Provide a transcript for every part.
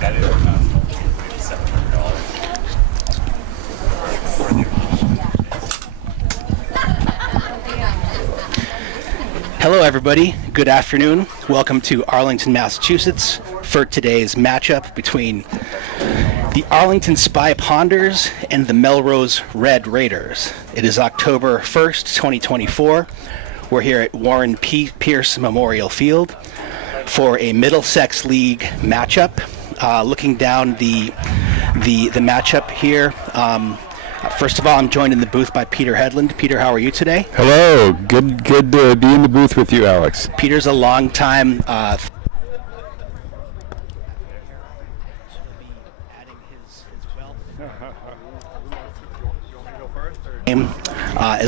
Hello, everybody. Good afternoon. Welcome to Arlington, Massachusetts for today's matchup between the Arlington Spy Ponders and the Melrose Red Raiders. It is October 1st, 2024. We're here at Warren Peirce Memorial Field for a Middlesex League matchup. Looking down the matchup here. First of all, I'm joined in the booth by Peter Headland. Peter, how are you today? Hello. Good to be in the booth with you, Alex. Peter's a long-time as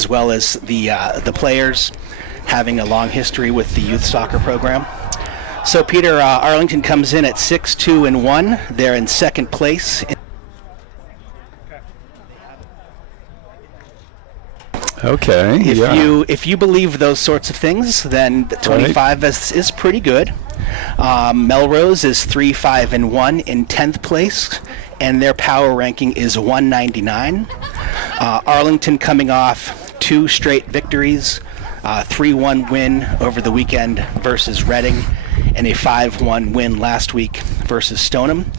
well as the players having a long history with the youth soccer program. So, Peter, Arlington comes in at 6-2-1. They're in second place. Okay. If you believe those sorts of things, then the 25 is pretty good. Melrose is 3-5-1 in 10th place, and their power ranking is 199. Arlington coming off 2 straight victories, 3-1 win over the weekend versus Reading, and a 5-1 win last week versus Stoneham.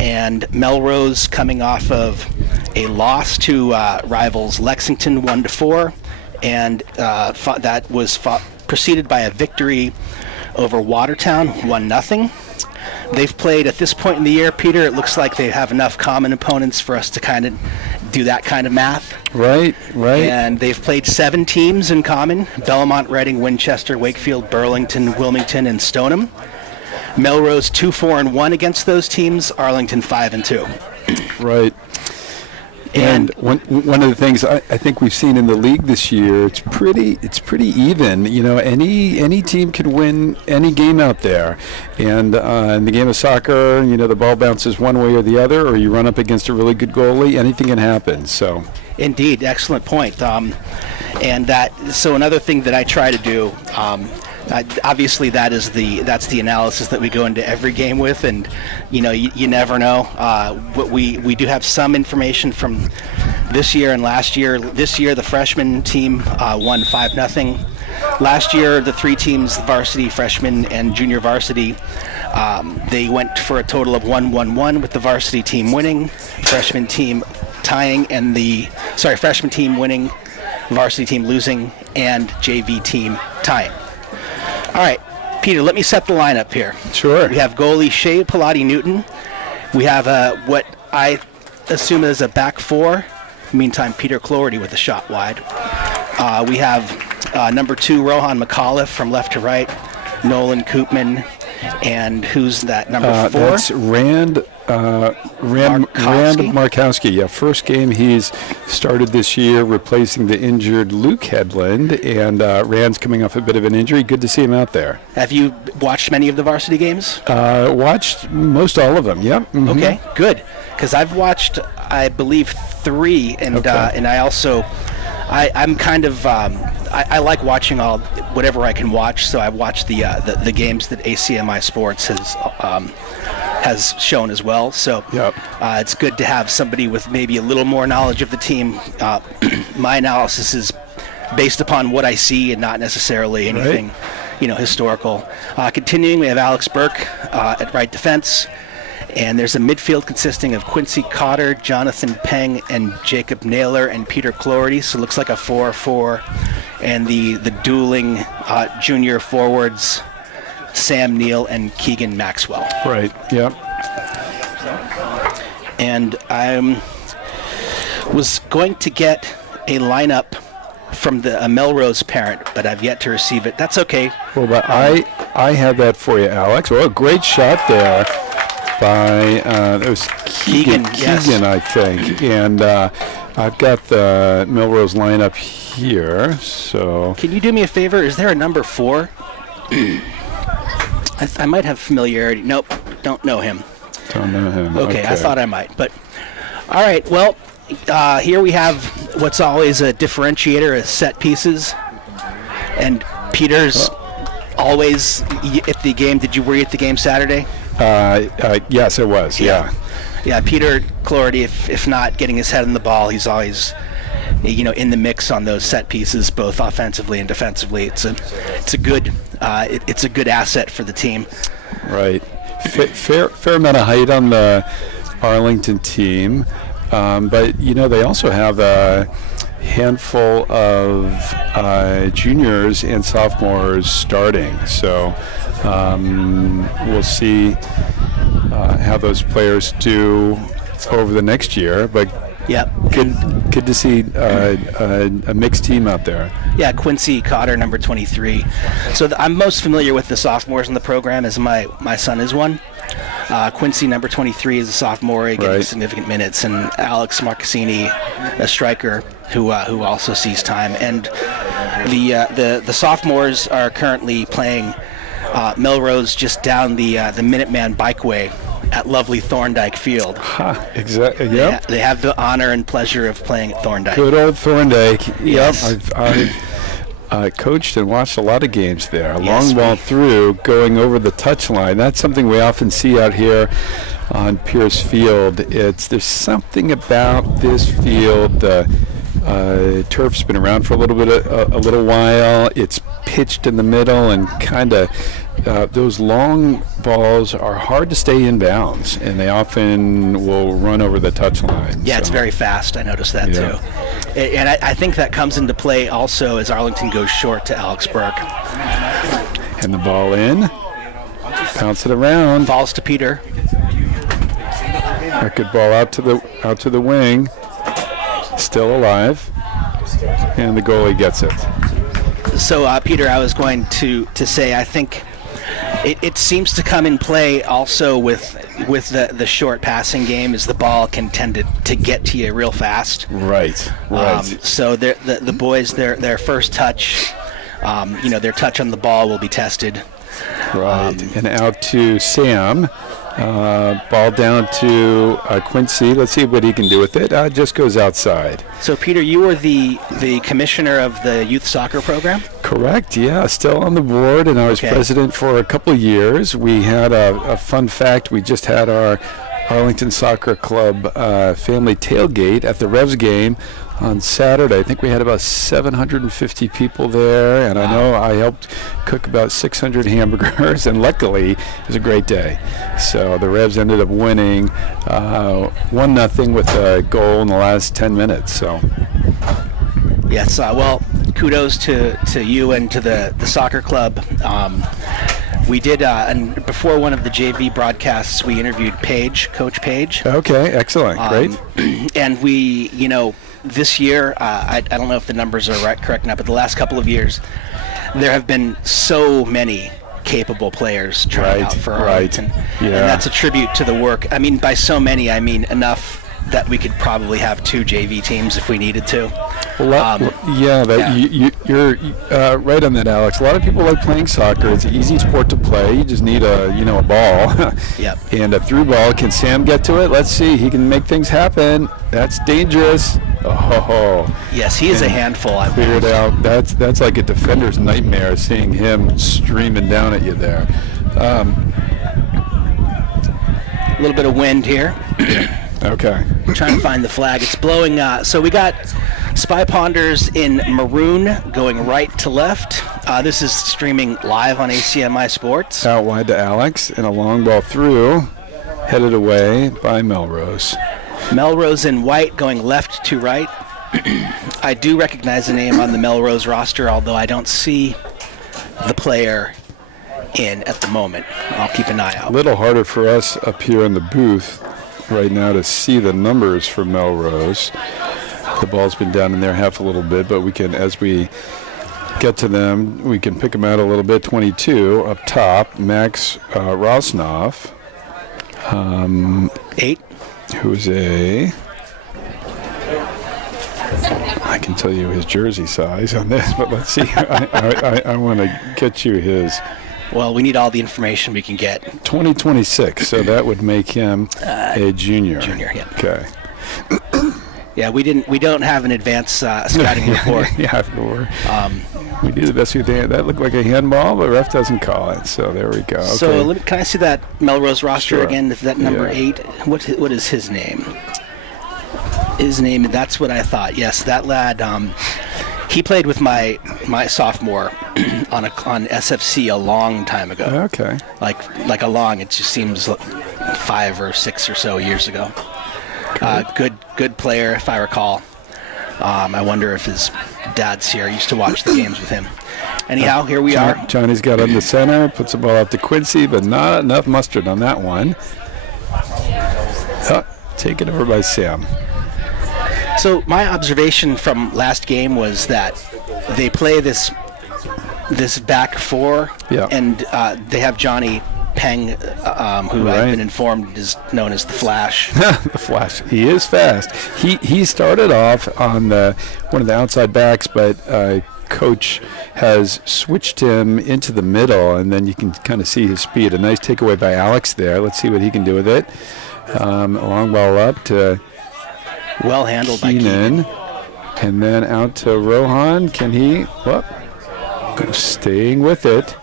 And Melrose coming off of a loss to rivals Lexington 1-4, and that was preceded by a victory over Watertown 1-0. They've played at this point in the year, Peter, it looks like they have enough common opponents for us to kind of do that kind of math. Right. And they've played 7 teams in common: Belmont, Reading, Winchester, Wakefield, Burlington, Wilmington, and Stoneham. Melrose 2-4-1 against those teams, Arlington 5-2. Right. And one of the things I think we've seen in the league this year, it's pretty even. You know, any team can win any game out there. And in the game of soccer, you know, the ball bounces one way or the other, or you run up against a really good goalie. Anything can happen. So. Indeed, excellent point. So another thing that I try to do. Obviously, that's the analysis that we go into every game with, and you never know. But we do have some information from this year and last year. This year, the freshman team won 5-0. Last year, the 3 teams, varsity, freshman, and junior varsity, they went for a total of 1-1-1, with the varsity team winning, freshman team tying, and freshman team winning, varsity team losing, and JV team tying. All right, Peter, let me set the lineup here. Sure. We have goalie Shea Pilati-Newton. We have what I assume is a back 4. Meantime, Peter Cloherty with a shot wide. We have number 2, Rohan McAuliffe from left to right, Nolan Koopman, and who's that, number 4? That's Rand Markowski. Yeah, first game he's started this year, replacing the injured Luke Headland, and Rand's coming off a bit of an injury. Good to see him out there. Have you watched many of the varsity games? Watched most all of them. Yep. Mm-hmm. Okay, good. Because I've watched, I believe, 3, and I also. I'm kind of I like watching whatever I can watch, so I've watched the games that ACMi Sports has shown as well. So it's good to have somebody with maybe a little more knowledge of the team. My analysis is based upon what I see and not necessarily anything historical. Continuing, we have Alex Burke at right defense. And there's a midfield consisting of Quincy Cotter, Jonathan Peng, and Jacob Naylor, and Peter Cloherty. So it looks like a 4-4. And the dueling junior forwards, Sam Neal and Keegan Maxwell. Right, yep. And I was going to get a lineup from a Melrose parent, but I've yet to receive it. That's okay. Well, but I have that for you, Alex. Well, a great shot there by it was Keegan, yes. I think. And I've got the Melrose lineup here. So can you do me a favor? Is there a number 4? I might have familiarity. Nope, don't know him. Don't know him. Okay, I thought I might. But all right, well, here we have what's always a differentiator is set pieces. And Peter's always at the game. Were you at the game Saturday? Yes, it was. Yeah. Yeah, Peter Clordy, if not getting his head on the ball, he's always, in the mix on those set pieces, both offensively and defensively. It's a good asset for the team. Right. Fair amount of height on the Arlington team, but they also have a handful of juniors and sophomores starting. So we'll see how those players do over the next year. But yep. Good to see a mixed team out there. Yeah, Quincy Cotter, number 23. So I'm most familiar with the sophomores in the program, as my son is one. Quincy, number 23, is a sophomore, getting significant minutes, and Alex Marcassini, a striker who also sees time. And the sophomores are currently playing Melrose just down the Minuteman Bikeway at lovely Thorndike Field. Exactly. Yep. They have the honor and pleasure of playing at Thorndike. Good old Thorndike. Yes. Yep. I've coached and watched a lot of games there. A long ball through, going over the touchline. That's something we often see out here on Peirce Field. There's something about this field. Turf's been around for a little while. It's pitched in the middle, and kind of those long balls are hard to stay in bounds, and they often will run over the touchline. Yeah, it's very fast. I noticed that too. And I think that comes into play also as Arlington goes short to Alex Burke. And the ball in. Bounce it around. Falls to Peter. That good ball out to the wing. Still alive. And the goalie gets it. So, Peter, I was going to say, I think it seems to come in play also with the short passing game, as the ball can tend to get to you real fast. Right. So the boys, their first touch, their touch on the ball will be tested. Right. And out to Sam. Ball down to Quincy. Let's see what he can do with it. Just goes outside. So, Peter, you were the commissioner of the youth soccer program? Correct, yeah. Still on the board, and I was president for a couple of years. We had a fun fact. We just had our Arlington Soccer Club family tailgate at the Revs game on Saturday. I think we had about 750 people there, and I know I helped cook about 600 hamburgers, and luckily it was a great day. So the Revs ended up winning 1-0 with a goal in the last 10 minutes. So yes, well, kudos to you and to the soccer club. We did, and before one of the JV broadcasts, we interviewed Coach Page. Okay, excellent, great. And we, this year, I don't know if the numbers are correct now, but the last couple of years, there have been so many capable players trying out for Arlington. Yeah. And that's a tribute to the work. I mean, by so many, I mean enough that we could probably have 2 JV teams if we needed to. You're right on that, Alex. A lot of people like playing soccer. It's an easy sport to play. You just need a ball. Yep. And a through ball. Can Sam get to it? Let's see. He can make things happen. That's dangerous. Oh. Yes, he is a handful. Cleared out. That's like a defender's nightmare, seeing him streaming down at you there. A little bit of wind here. Okay. Trying to find the flag. It's blowing. So we got Spy Ponders in maroon going right to left. This is streaming live on ACMi Sports. Out wide to Alex, and a long ball through, headed away by Melrose. Melrose in white going left to right. I do recognize the name on the Melrose roster, although I don't see the player in at the moment. I'll keep an eye out. A little harder for us up here in the booth right now to see the numbers for Melrose. The ball's been down in their half a little bit, but we can, as we get to them, we can pick them out a little bit. 22 up top, Max Rosnoff. 8. Who's I can tell you his jersey size on this, but let's see. I want to get you his. Well, we need all the information we can get. 2026, so that would make him a junior. Junior, yeah. Okay. Yeah, we don't have an advanced scouting report. Yeah, We do the best we can. That looked like a handball, but ref doesn't call it. So there we go. Okay. So can I see that Melrose roster again? If that number 8, what is his name? His name. That's what I thought. Yes, that lad. He played with my sophomore on SFC a long time ago. Okay. Like a long. It just seems 5 or 6 or so years ago. Good player, if I recall. I wonder if his dad's here. I used to watch the games with him. Anyhow, here we are. Johnny's got on the center, puts the ball up to Quincy, but not enough mustard on that one. Taken over by Sam. So my observation from last game was that they play this back 4, and they have Johnny Peng, who I've been informed is known as the Flash. The Flash. He is fast. He started off on one of the outside backs, but coach has switched him into the middle, and then you can kind of see his speed. A nice takeaway by Alex there. Let's see what he can do with it. A long ball up to well handled by Keenan, and then out to Rohan. Can he? Staying with it.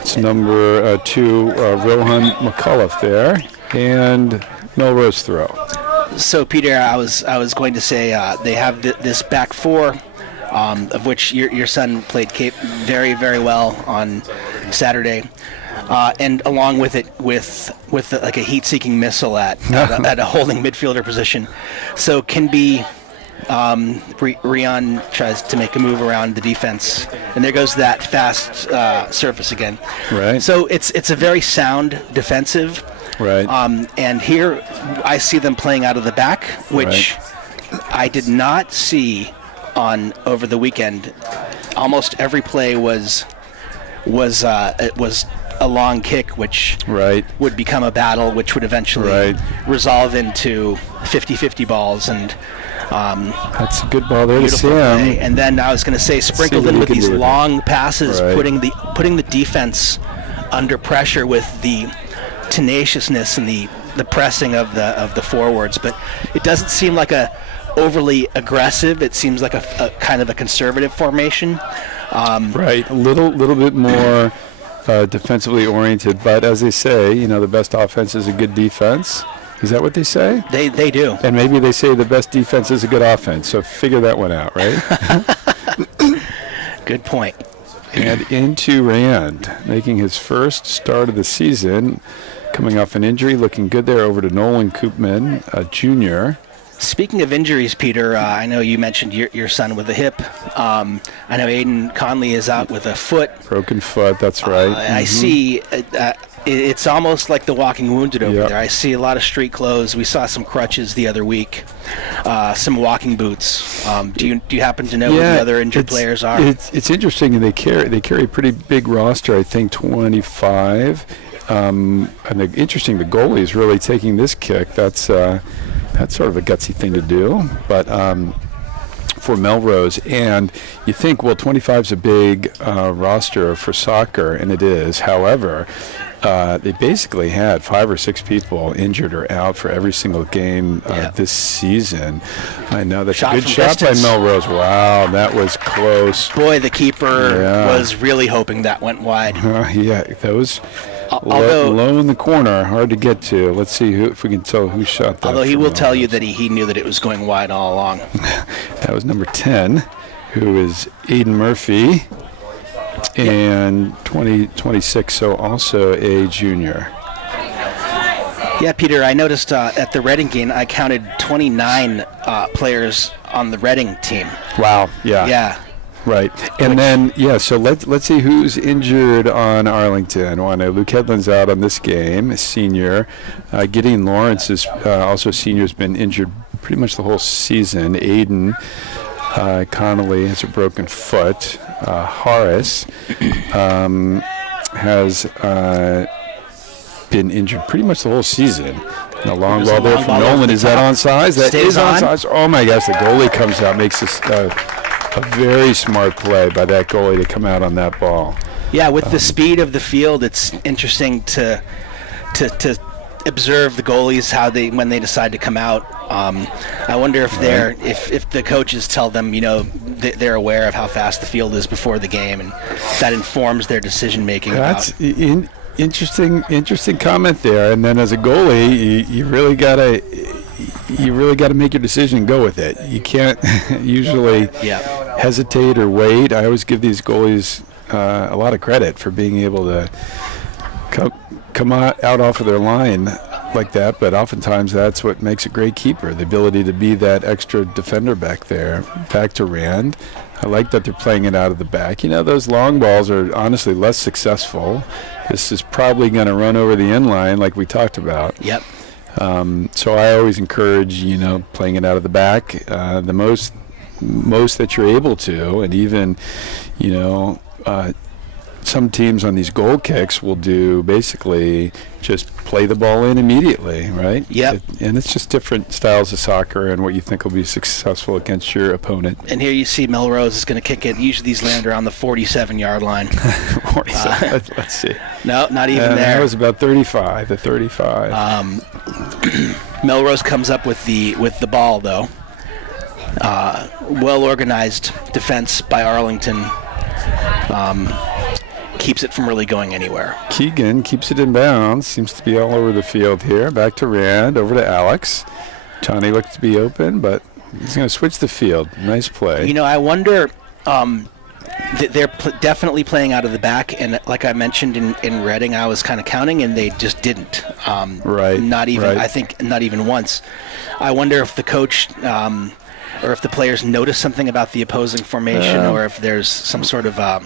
It's number 2, Rohan McCullough there, and Melrose throw. So, Peter, I was going to say they have this back 4, of which your son played very, very well on Saturday, and along with it, with like a heat-seeking missile at a holding midfielder position. So can be. Rion tries to make a move around the defense, and there goes that fast surface again. Right. So it's a very sound defensive. Right. And here I see them playing out of the back, which I did not see over the weekend. Almost every play was a long kick, which would become a battle, which would eventually resolve into 50-50 balls. And that's a good ball there to Sam. And then I was going to say, sprinkled in with these long passes, putting the defense under pressure with the tenaciousness and the pressing of the forwards. But it doesn't seem like a overly aggressive. It seems like a kind of a conservative formation. A little bit more defensively oriented. But as they say, the best offense is a good defense. Is that what they say? They do. And maybe they say the best defense is a good offense. So figure that one out, right? Good point. And into Rand, making his first start of the season, coming off an injury, looking good there. Over to Nolan Koopman, a junior. Speaking of injuries, Peter, I know you mentioned your son with a hip. I know Aiden Conley is out with a foot. Broken foot, that's right. I see it's almost like the walking wounded over there. I see a lot of street clothes. We saw some crutches the other week, some walking boots. Do you happen to know who the other injured players are? It's interesting, and they carry a pretty big roster, I think 25. And interesting, the goalie is really taking this kick. That's sort of a gutsy thing to do, but for Melrose. And you think, well, 25 is a big roster for soccer, and it is. However, they basically had 5 or 6 people injured or out for every single game this season. I know that's a good shot by Melrose. Wow, that was close. Boy, the keeper was really hoping that went wide. Those low in the corner, hard to get to. Let's see if we can tell who shot that. Although he will tell you that he knew that it was going wide all along. That was number 10, who is Aiden Murphy, and 26, so also a junior. Yeah, Peter, I noticed at the Reading game, I counted 29 players on the Reading team. Wow, yeah. Right, and then so let's see who's injured on Arlington. I know Luke Hedlund's out on this game, a senior. Gideon Lawrence is also a senior, has been injured pretty much the whole season. Aiden Connolly has a broken foot. Horace has been injured pretty much the whole season. And a long ball there from Nolan. Is that onside? That is onside. Oh my gosh! The goalie comes out, makes this. A very smart play by that goalie to come out on that ball. Yeah, with the speed of the field, it's interesting to observe the goalies when they decide to come out. I wonder if if the coaches tell them, they're aware of how fast the field is before the game, and that informs their decision making. That's interesting comment there. And then as a goalie, you really gotta make your decision and go with it. You can't usually hesitate or wait. I always give these goalies a lot of credit for being able to come out off of their line like that, but oftentimes that's what makes a great keeper, the ability to be that extra defender back there. Back to Rand. I like that they're playing it out of the back. Those long balls are honestly less successful. This is probably going to run over the end line like we talked about. Yep. So I always encourage, playing it out of the back, the most that you're able to, and even, some teams on these goal kicks will do basically just play the ball in immediately, right? Yep. And it's just different styles of soccer and what you think will be successful against your opponent. And here you see Melrose is going to kick it. Usually these land around the 47-yard line. 47. Let's see. No, not even there. That was about 35. The 35. Melrose comes up with the ball though. Well organized defense by Arlington. Keeps it from really going anywhere. Keegan keeps it in bounds. Seems to be all over the field here. Back to Rand, over to Alex. Johnny looks to be open, but he's going to switch the field. Nice play. I wonder, they're definitely playing out of the back, and like I mentioned in Reading, I was kind of counting, and they just didn't. Right. Not even, right. I think, not even once. I wonder if the coach... or if the players notice something about the opposing formation, or if there's some sort of a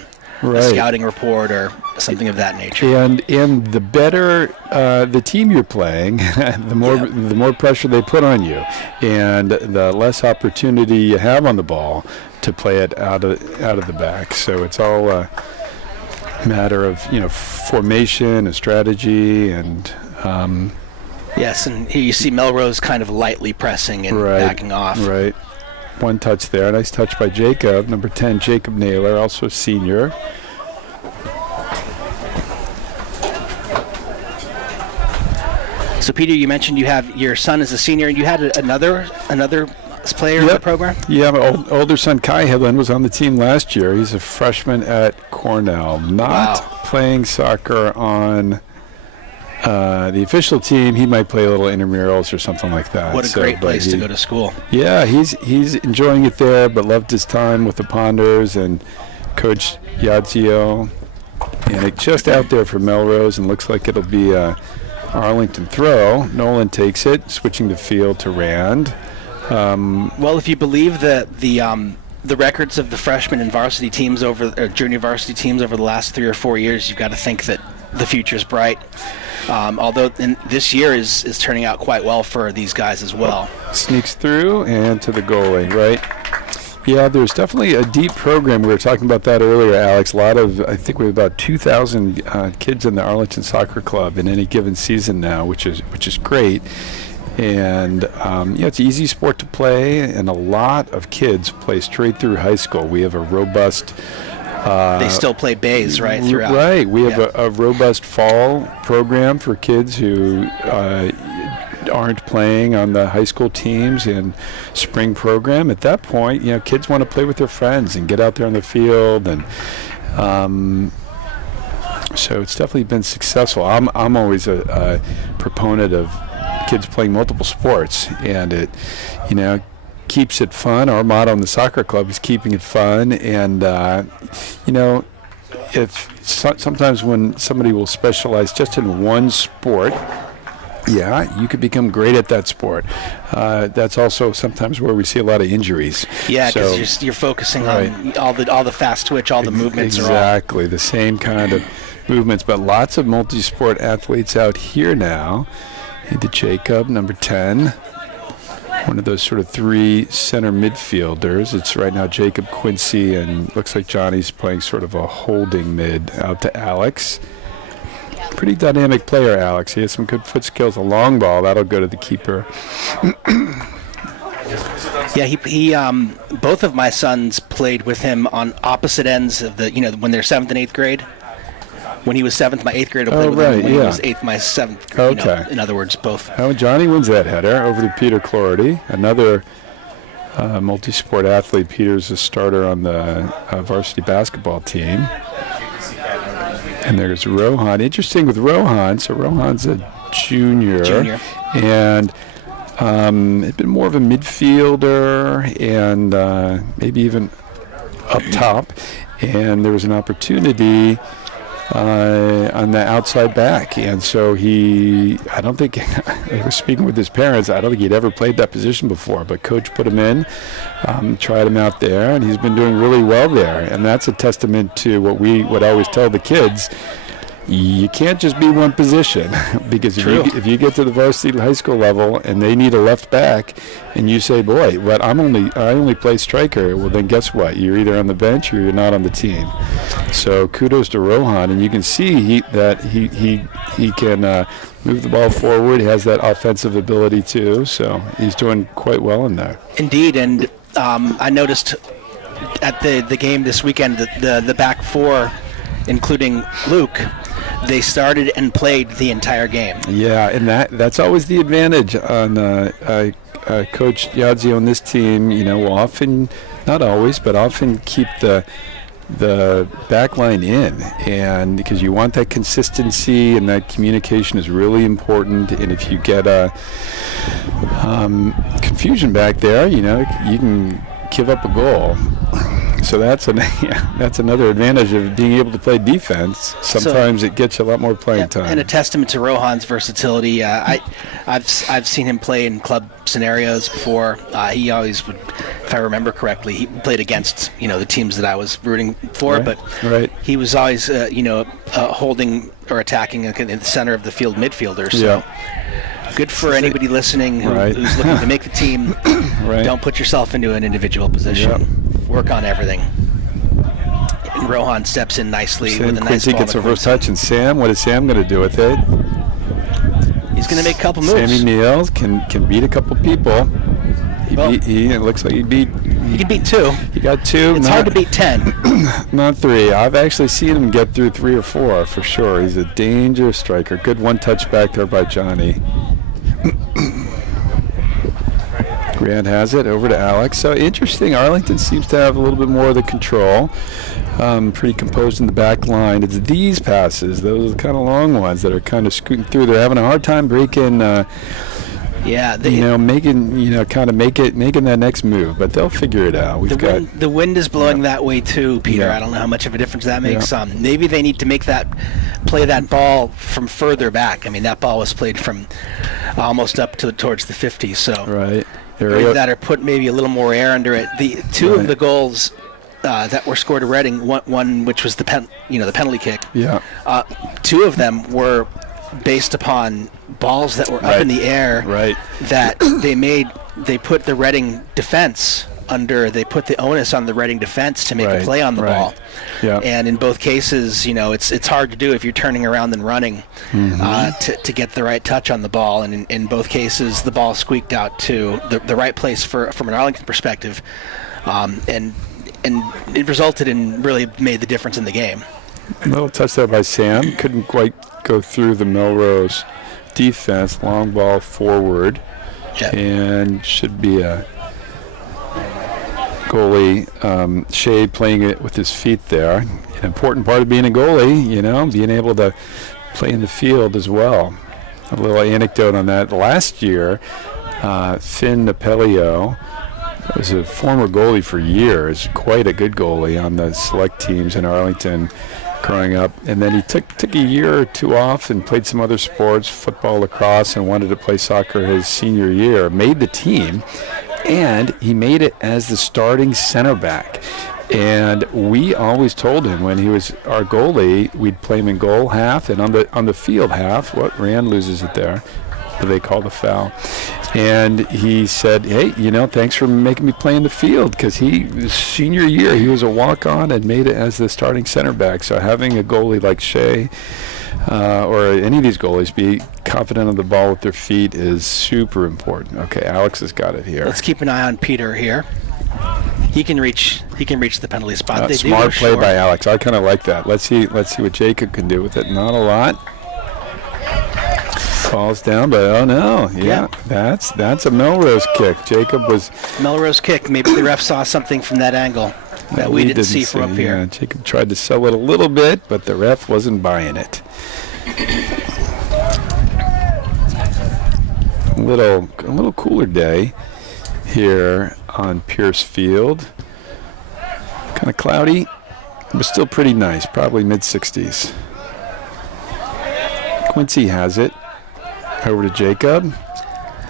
scouting report or something of that nature. And the better the team you're playing, the more pressure they put on you, and the less opportunity you have on the ball to play it out of the back. So it's all a matter of formation and strategy and. Yes, and here you see Melrose kind of lightly pressing and backing off. Right. One touch there. Nice touch by Jacob. Number 10, Jacob Naylor, also a senior. So, Peter, you mentioned you have your son is a senior, and you had another player in the program? Yeah, my older son, Kai Hedlund, was on the team last year. He's a freshman at Cornell. Not playing soccer on... the official team. He might play a little intramurals or something like that. What a great place to go to school. Yeah, he's enjoying it there, but loved his time with the Ponders and Coach Yadzio. And it just out there for Melrose, and looks like it'll be a Arlington throw. Nolan takes it, switching the field to Rand. Well, if you believe that the records of the freshman and varsity teams or junior varsity teams over the last 3 or 4 years, you've got to think that the future's bright. Although this year is turning out quite well for these guys as well. Sneaks through and to the goalie, right? Yeah, there's definitely a deep program. We were talking about that earlier, Alex. I think we have about 2,000 kids in the Arlington Soccer Club in any given season now, which is great. And it's an easy sport to play, and a lot of kids play straight through high school. We have a robust... they still play bays, right, throughout. Right. We have a robust fall program for kids who aren't playing on the high school teams, and spring program. At that point, kids want to play with their friends and get out there on the field, and so it's definitely been successful. I'm always a proponent of kids playing multiple sports, and it, keeps it fun. Our motto in the soccer club is keeping it fun, and sometimes when somebody will specialize just in one sport, you could become great at that sport. That's also sometimes where we see a lot of injuries. Yeah, because you're focusing on all the fast twitch, all the movements. Exactly, the same kind of movements, but lots of multi-sport athletes out here now. Into Jacob, number 10. One of those sort of 3 center midfielders. It's right now Jacob, Quincy, and looks like Johnny's playing sort of a holding mid out to Alex. Pretty dynamic player, Alex. He has some good foot skills. A long ball, that'll go to the keeper. Yeah, he both of my sons played with him on opposite ends of the, when they're 7th and 8th grade. When he was 7th, my 8th grader played with him. When he was 8th, my 7th. Okay. In other words, both. Johnny wins that header over to Peter Clority. Another multi-sport athlete. Peter's a starter on the varsity basketball team. And there's Rohan. Interesting with Rohan. So Rohan's a junior. And had been more of a midfielder and maybe even up top. And there was an opportunity on the outside back, and so I don't think, I was speaking with his parents, I don't think he'd ever played that position before, but coach put him in, tried him out there, and he's been doing really well there, and that's a testament to what I always tell the kids. You can't just be one position, because if you get to the varsity high school level and they need a left back, and you say, "Boy, but I only play striker," well then guess what? You're either on the bench or you're not on the team. So kudos to Rohan, and you can see that he can move the ball forward. He has that offensive ability too, so he's doing quite well in there. Indeed, and I noticed at the game this weekend the back four, including Luke, they started and played the entire game. Yeah, and that's always the advantage on Coach Yazzie on this team. Will often, not always, but often keep the back line in, and because you want that consistency and that communication is really important. And if you get a confusion back there, you can give up a goal. So that's another advantage of being able to play defense. Sometimes it gets you a lot more playing time. And a testament to Rohan's versatility. I've seen him play in club scenarios before. He always would, if I remember correctly, he played against the teams that I was rooting for. Right. He was always holding or attacking in the center of the field midfielder. So. Yeah. Good for anybody listening who's looking to make the team. Right. Don't put yourself into an individual position. Yep. Work on everything. And Rohan steps in nicely with a nice Quincy ball. Gets a first touch, and Sam, what is Sam going to do with it? He's going to make a couple moves. Sammy Neal can beat a couple people. It looks like he can beat two. He got two. It's hard to beat 10. Not three. I've actually seen him get through 3 or 4 for sure. He's a dangerous striker. Good one touch back there by Johnny. Grant has it over to Alex. So interesting. Arlington seems to have a little bit more of the control. Pretty composed in the back line. It's these passes, those are the kind of long ones that are kind of scooting through. They're having a hard time breaking. Making that next move, but they'll figure it out. The wind is blowing that way too, Peter. Yeah. I don't know how much of a difference that makes. Yeah. Maybe they need to play that ball from further back. I mean, that ball was played from almost up towards the 50s. So right. That or put maybe a little more air under it. The two of the goals that were scored at Reading, one which was the penalty kick. Yeah. 2 of them were based upon balls that were up in the air that they put the Reading defense under. They put the onus on the Reading defense to make a play on the ball. Yeah. And in both cases, it's hard to do if you're turning around and running to get the right touch on the ball. And in both cases, the ball squeaked out to the right place from an Arlington perspective, and it resulted in really made the difference in the game. A little touch there by Sam. Couldn't quite go through the Melrose defense. Long ball forward. Yep. And should be a goalie, Shea, playing it with his feet there. An important part of being a goalie, being able to play in the field as well. A little anecdote on that. Last year, Finn Napelio was a former goalie for years, quite a good goalie on the select teams in Arlington growing up, and then he took a year or 2 off and played some other sports, football, lacrosse, and wanted to play soccer his senior year. Made the team, and he made it as the starting center back. And we always told him when he was our goalie, we'd play him in goal half, and on the field half. Rand loses it there. They called a foul. And he said, hey, thanks for making me play in the field, because his senior year, he was a walk-on and made it as the starting center back. So having a goalie like Shea or any of these goalies be confident on the ball with their feet is super important. Okay, Alex has got it here. Let's keep an eye on Peter here. He can reach the penalty spot. Smart play by Alex. I kind of like that. Let's see what Jacob can do with it. Not a lot. Falls down, but oh no, yeah. That's a Melrose kick. Jacob was Melrose kick. Maybe the ref saw something from that angle that we didn't see from up here. Yeah, Jacob tried to sell it a little bit, but the ref wasn't buying it. A little cooler day here on Peirce Field. Kind of cloudy, but still pretty nice. Probably mid-60s. Quincy has it. Over to Jacob.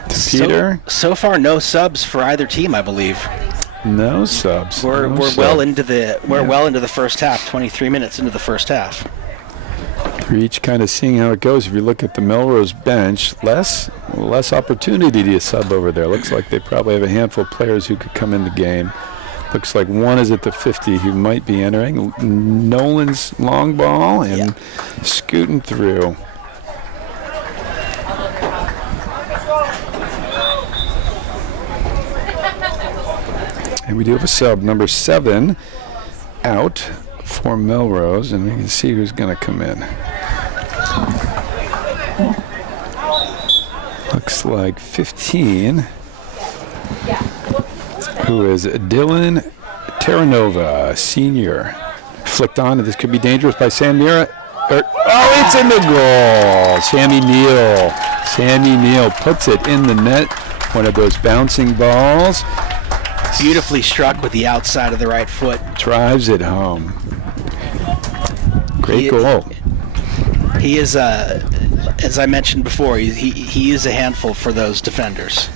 To Peter. So far, no subs for either team, I believe. No subs. We're well into the first half. 23 minutes into the first half. We're each kind of seeing how it goes. If you look at the Melrose bench, less opportunity to sub over there. Looks like they probably have a handful of players who could come in the game. Looks like one is at the 50 who might be entering. Nolan's long ball and scooting through. And we do have a sub, number 7, out for Melrose, and we can see who's going to come in. Looks like 15, who is Dylan Terranova, senior. Flicked on, and this could be dangerous by Sam Mira. Oh, it's in the goal! Sammy Neal puts it in the net. One of those bouncing balls. Beautifully struck with the outside of the right foot. Drives it home. Great goal. He is, as I mentioned before, he is a handful for those defenders.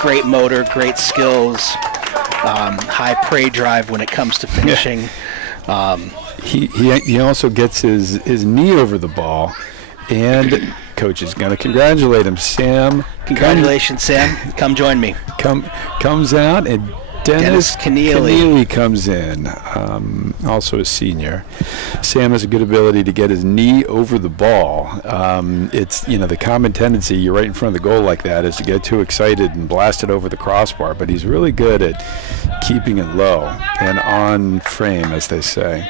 Great motor, great skills, high prey drive when it comes to finishing. He also gets his knee over the ball, and coach is going to congratulate him. Sam. Congratulations, Sam. Come join me. Comes out, and Dennis Keneally comes in, also a senior. Sam has a good ability to get his knee over the ball. It's, the common tendency, you're right in front of the goal like that, is to get too excited and blast it over the crossbar, but he's really good at keeping it low and on frame, as they say.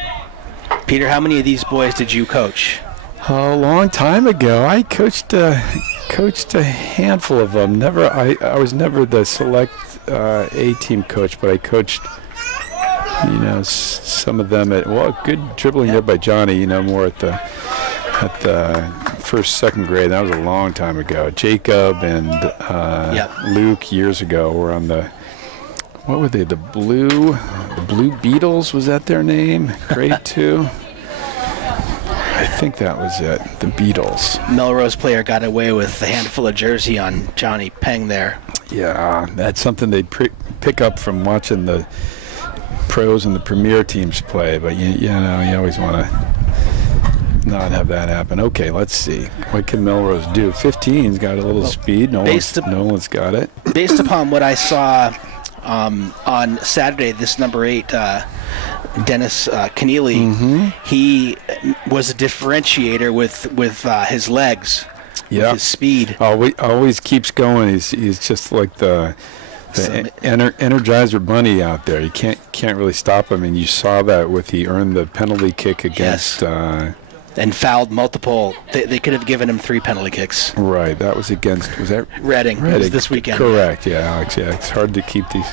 Peter, how many of these boys did you coach? A long time ago, I coached a handful of them. I was never the select A-team coach, but I coached, some of them good dribbling there by Johnny. More at the first, second grade. That was a long time ago. Jacob and Luke years ago were on the. What were they? The Blue Beetles, was that their name? Grade 2. I think that was it, the Beatles. Melrose player got away with a handful of jersey on Johnny Peng there. Yeah, that's something they pick up from watching the pros and the premier teams play, but you always want to not have that happen. Okay, let's see. What can Melrose do? 15's got a little speed. Nolan's got it. Based upon what I saw on Saturday, this number 8, Dennis Keneally, he was a differentiator with his legs, his speed. Always keeps going. He's just like the Energizer Bunny out there. You can't really stop him, and you saw that he earned the penalty kick against. And fouled multiple. They could have given him 3 penalty kicks. Right, that was against. Was that Reading? It was this weekend. Correct. Yeah, Alex. Yeah, it's hard to keep these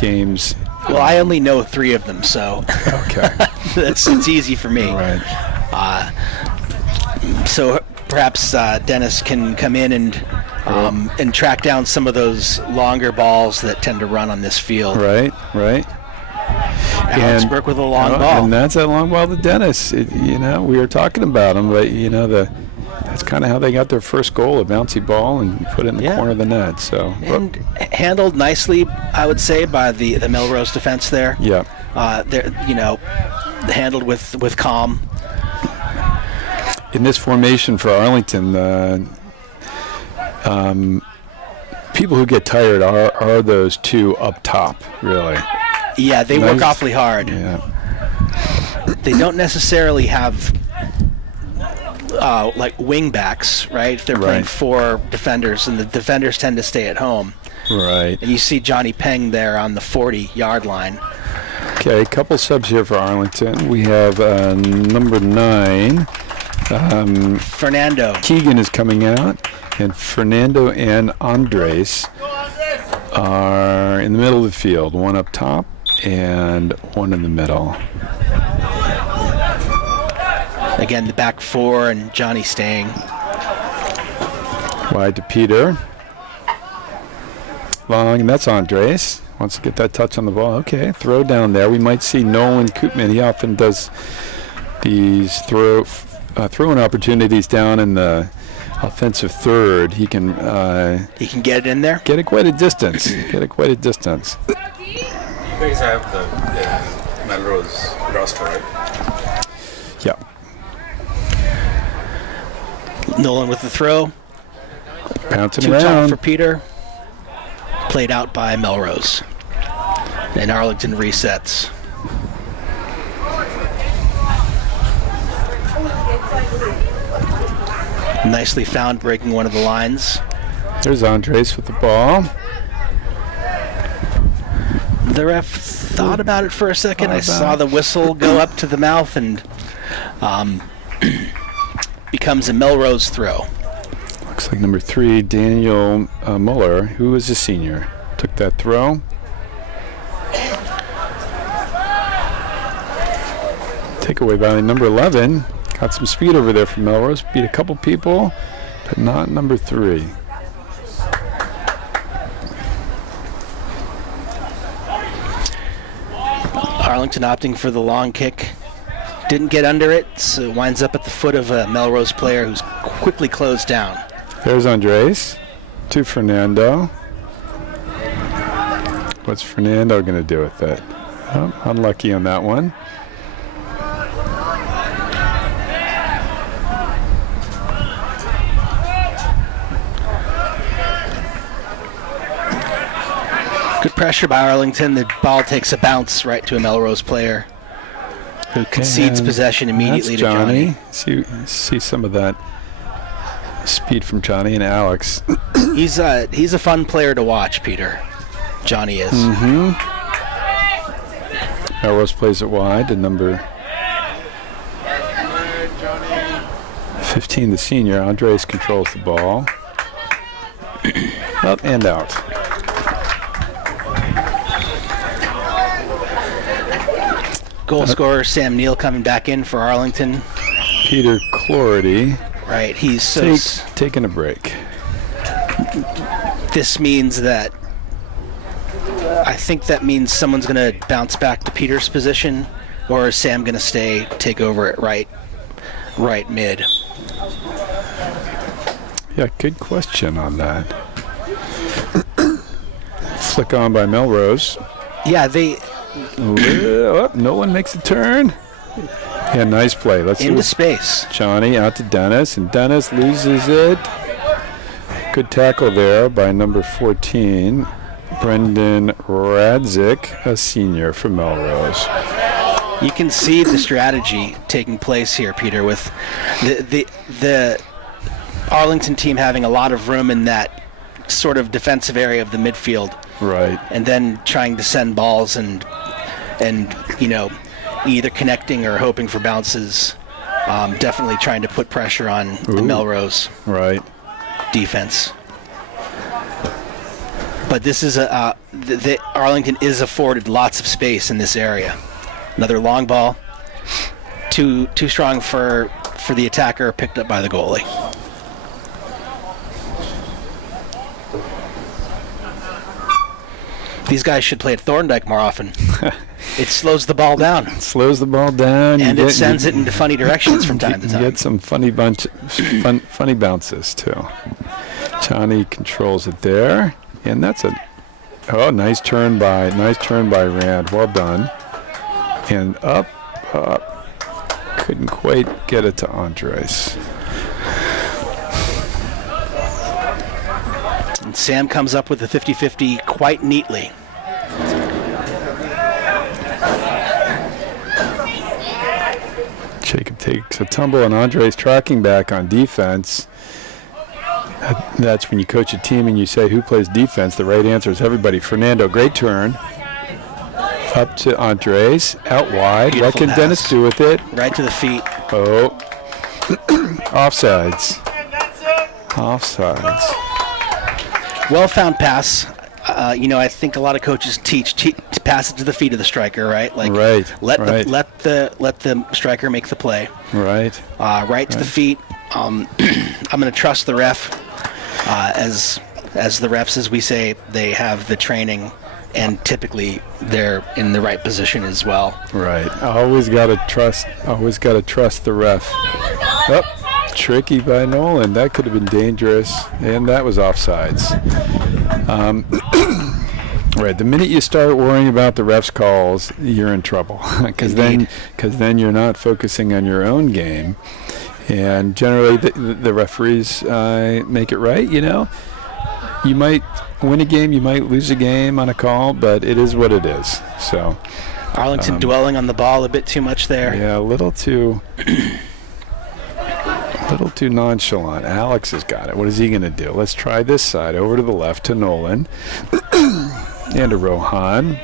games. Well, I only know 3 of them, so okay, it's easy for me. Right. So perhaps Dennis can come in and track down some of those longer balls that tend to run on this field. Right. Alex Burke with a long ball. And that's that long ball to Dennis. We were talking about him, but that's kind of how they got their first goal, a bouncy ball, and put it in the corner of the net. So and handled nicely, I would say, by the Melrose defense there. Yeah. They're handled with calm. In this formation for Arlington, people who get tired are those 2 up top, really. Yeah, they work awfully hard. Yeah. They don't necessarily have like wing backs, right? If they're playing 4 defenders, and the defenders tend to stay at home. Right. And you see Johnny Peng there on the 40-yard line. Okay, a couple subs here for Arlington. We have number 9, Fernando. Keegan is coming out, and Fernando and Andres are in the middle of the field. One up top and one in the middle. Again, the back four and Johnny staying. Wide to Peter. Long, and that's Andres. Wants to get that touch on the ball. Okay, throw down there. We might see Nolan Koopman. He often does these throwing opportunities down in the offensive third. He can get it in there. Get it quite a distance. You guys have the Melrose roster, right? Yeah. Nolan with the throw. Bouncing Too around. tall for Peter. Played out by Melrose. And Arlington resets. Nicely found, breaking one of the lines. There's Andres with the ball. The ref thought about it for a second. I saw the whistle go up to the mouth and becomes a Melrose throw. Looks like number 3, Daniel Muller, who is a senior, took that throw. Takeaway by number 11. Got some speed over there from Melrose. Beat a couple people, but not number 3. Arlington opting for the long kick. Didn't get under it, so it winds up at the foot of a Melrose player who's quickly closed down. There's Andres to Fernando. What's Fernando going to do with it? Oh, unlucky on that one. Good pressure by Arlington. The ball takes a bounce right to a Melrose player who concedes possession immediately to Johnny. See some of that speed from Johnny and Alex. He's a fun player to watch, Peter. Johnny is. Mm-hmm. Melrose plays it wide to number 15, the senior. Andres controls the ball. Up and out. Goal scorer Sam Neal coming back in for Arlington. Peter Clority. Right, he's taking a break. This means that I think that means someone's going to bounce back to Peter's position, or is Sam going to take over at right mid? Yeah, good question on that. Flick on by Melrose. Yeah, no one makes a turn. Yeah, nice play. Let's into space. Johnny out to Dennis, and Dennis loses it. Good tackle there by number 14, Brendan Radzik, a senior from Melrose. You can see the strategy taking place here, Peter, with the Arlington team having a lot of room in that sort of defensive area of the midfield. Right. And then trying to send balls and either connecting or hoping for bounces. Definitely trying to put pressure on the Melrose defense. But this is Arlington is afforded lots of space in this area. Another long ball, too strong for the attacker, picked up by the goalie. These guys should play at Thorndike more often. It slows the ball down. And it sends it into funny directions from time to time. You get some funny bounces too. Johnny controls it there, and that's nice turn by Rand. Well done. And up. Couldn't quite get it to Andres. And Sam comes up with the 50-50 quite neatly. Jacob takes a tumble, and Andres tracking back on defense. That's when you coach a team and you say who plays defense. The right answer is everybody. Fernando, great turn. Up to Andres, out wide. Beautiful What can pass. Dennis do with it? Right to the feet. Oh, Offsides. Offsides. Well-found pass. I think a lot of coaches teach to pass it to the feet of the striker, right? Like, let the striker make the play. Right. To the feet. I'm going to trust the ref, as the refs, as we say, they have the training, and typically they're in the right position as well. Right. Always got to trust the ref. Oh, tricky by Nolan. That could have been dangerous, and that was offsides. Right. The minute you start worrying about the ref's calls, you're in trouble, because then you're not focusing on your own game. And generally, the referees make it right. You might win a game, you might lose a game on a call, but it is what it is. So, Arlington dwelling on the ball a bit too much there. Yeah, a little too nonchalant. Alex has got it. What is he going to do? Let's try this side over to the left to Nolan and to Rohan.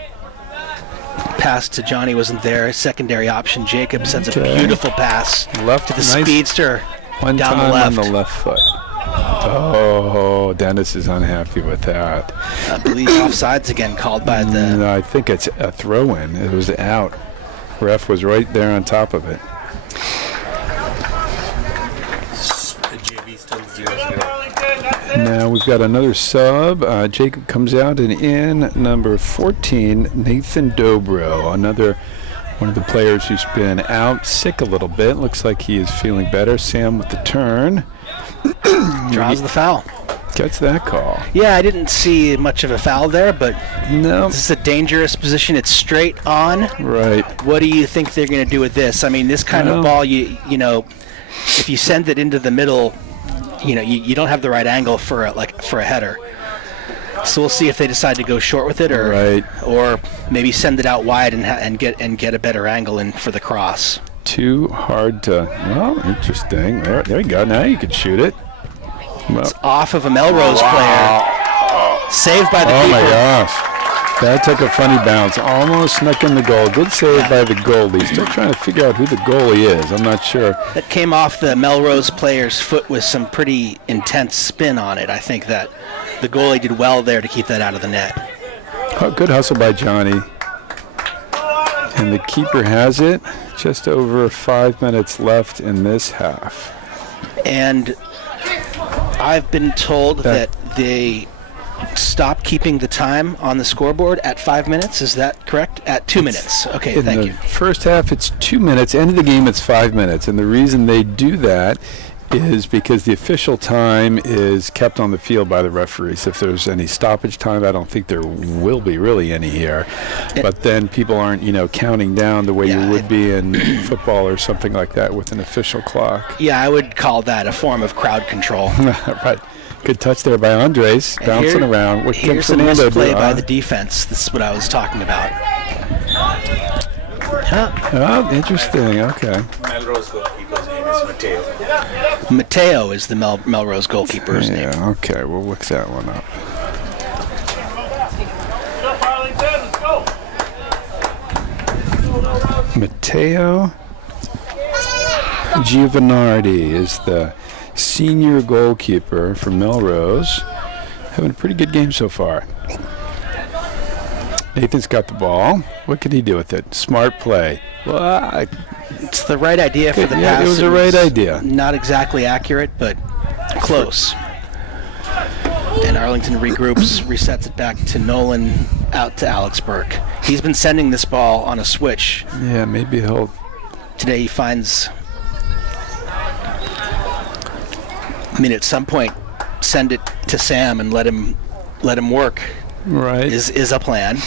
Pass to Johnny wasn't there. Secondary option. Jacob sends a beautiful pass left to the speedster one down time the left. On the left foot. Oh, Dennis is unhappy with that. I believe offsides again called by the... No, I think it's a throw-in. It was out. Ref was right there on top of it. The JV still 0-0. Now we've got another sub. Jacob comes out, and in number 14, Nathan Dobro, another one of the players who's been out sick a little bit. Looks like he is feeling better. Sam with the turn. Draws the foul. Gets that call. Yeah, I didn't see much of a foul there, but no. This is a dangerous position. It's straight on. Right. What do you think they're going to do with this? I mean, this kind of ball, you know, if you send it into the middle, you don't have the right angle for a header. So we'll see if they decide to go short with it, or maybe send it out wide and get a better angle in for the cross. Too hard to. Well, interesting. There you go. Now you can shoot it. Well, it's off of a Melrose player. Saved by the keeper. Oh my gosh. That took a funny bounce. Almost snuck in the goal. Good save by the goalie. Still trying to figure out who the goalie is. I'm not sure. That came off the Melrose player's foot with some pretty intense spin on it. I think that the goalie did well there to keep that out of the net. Oh, good hustle by Johnny. And the keeper has it. Just over 5 minutes left in this half. And I've been told that they stopped keeping the time on the scoreboard at 5 minutes. Is that correct? At 2 minutes. Okay, thank you. In the first half, it's 2 minutes. End of the game, it's 5 minutes. And the reason they do that is because the official time is kept on the field by the referees. If there's any stoppage time, I don't think there will be really any here. But then people aren't, counting down the way you would be in football or something like that with an official clock. Yeah, I would call that a form of crowd control. Right. Good touch there by Andres, bouncing around. What can Fernando do? Play by the defense. This is what I was talking about. Oh, interesting. Okay. Melrose goalkeeper's name is Mateo. Mateo is the Melrose goalkeeper's name. Yeah, okay. We'll look that one up. Matteo Giovanardi is the senior goalkeeper for Melrose. Having a pretty good game so far. Nathan's got the ball. What can he do with it? Smart play. Well, it's the right idea for the pass. It was the right idea. Not exactly accurate, but close. And Arlington regroups, resets it back to Nolan, out to Alex Burke. He's been sending this ball on a switch. Yeah, maybe he'll... Today he finds... at some point, send it to Sam and let him work. Right. Is a plan.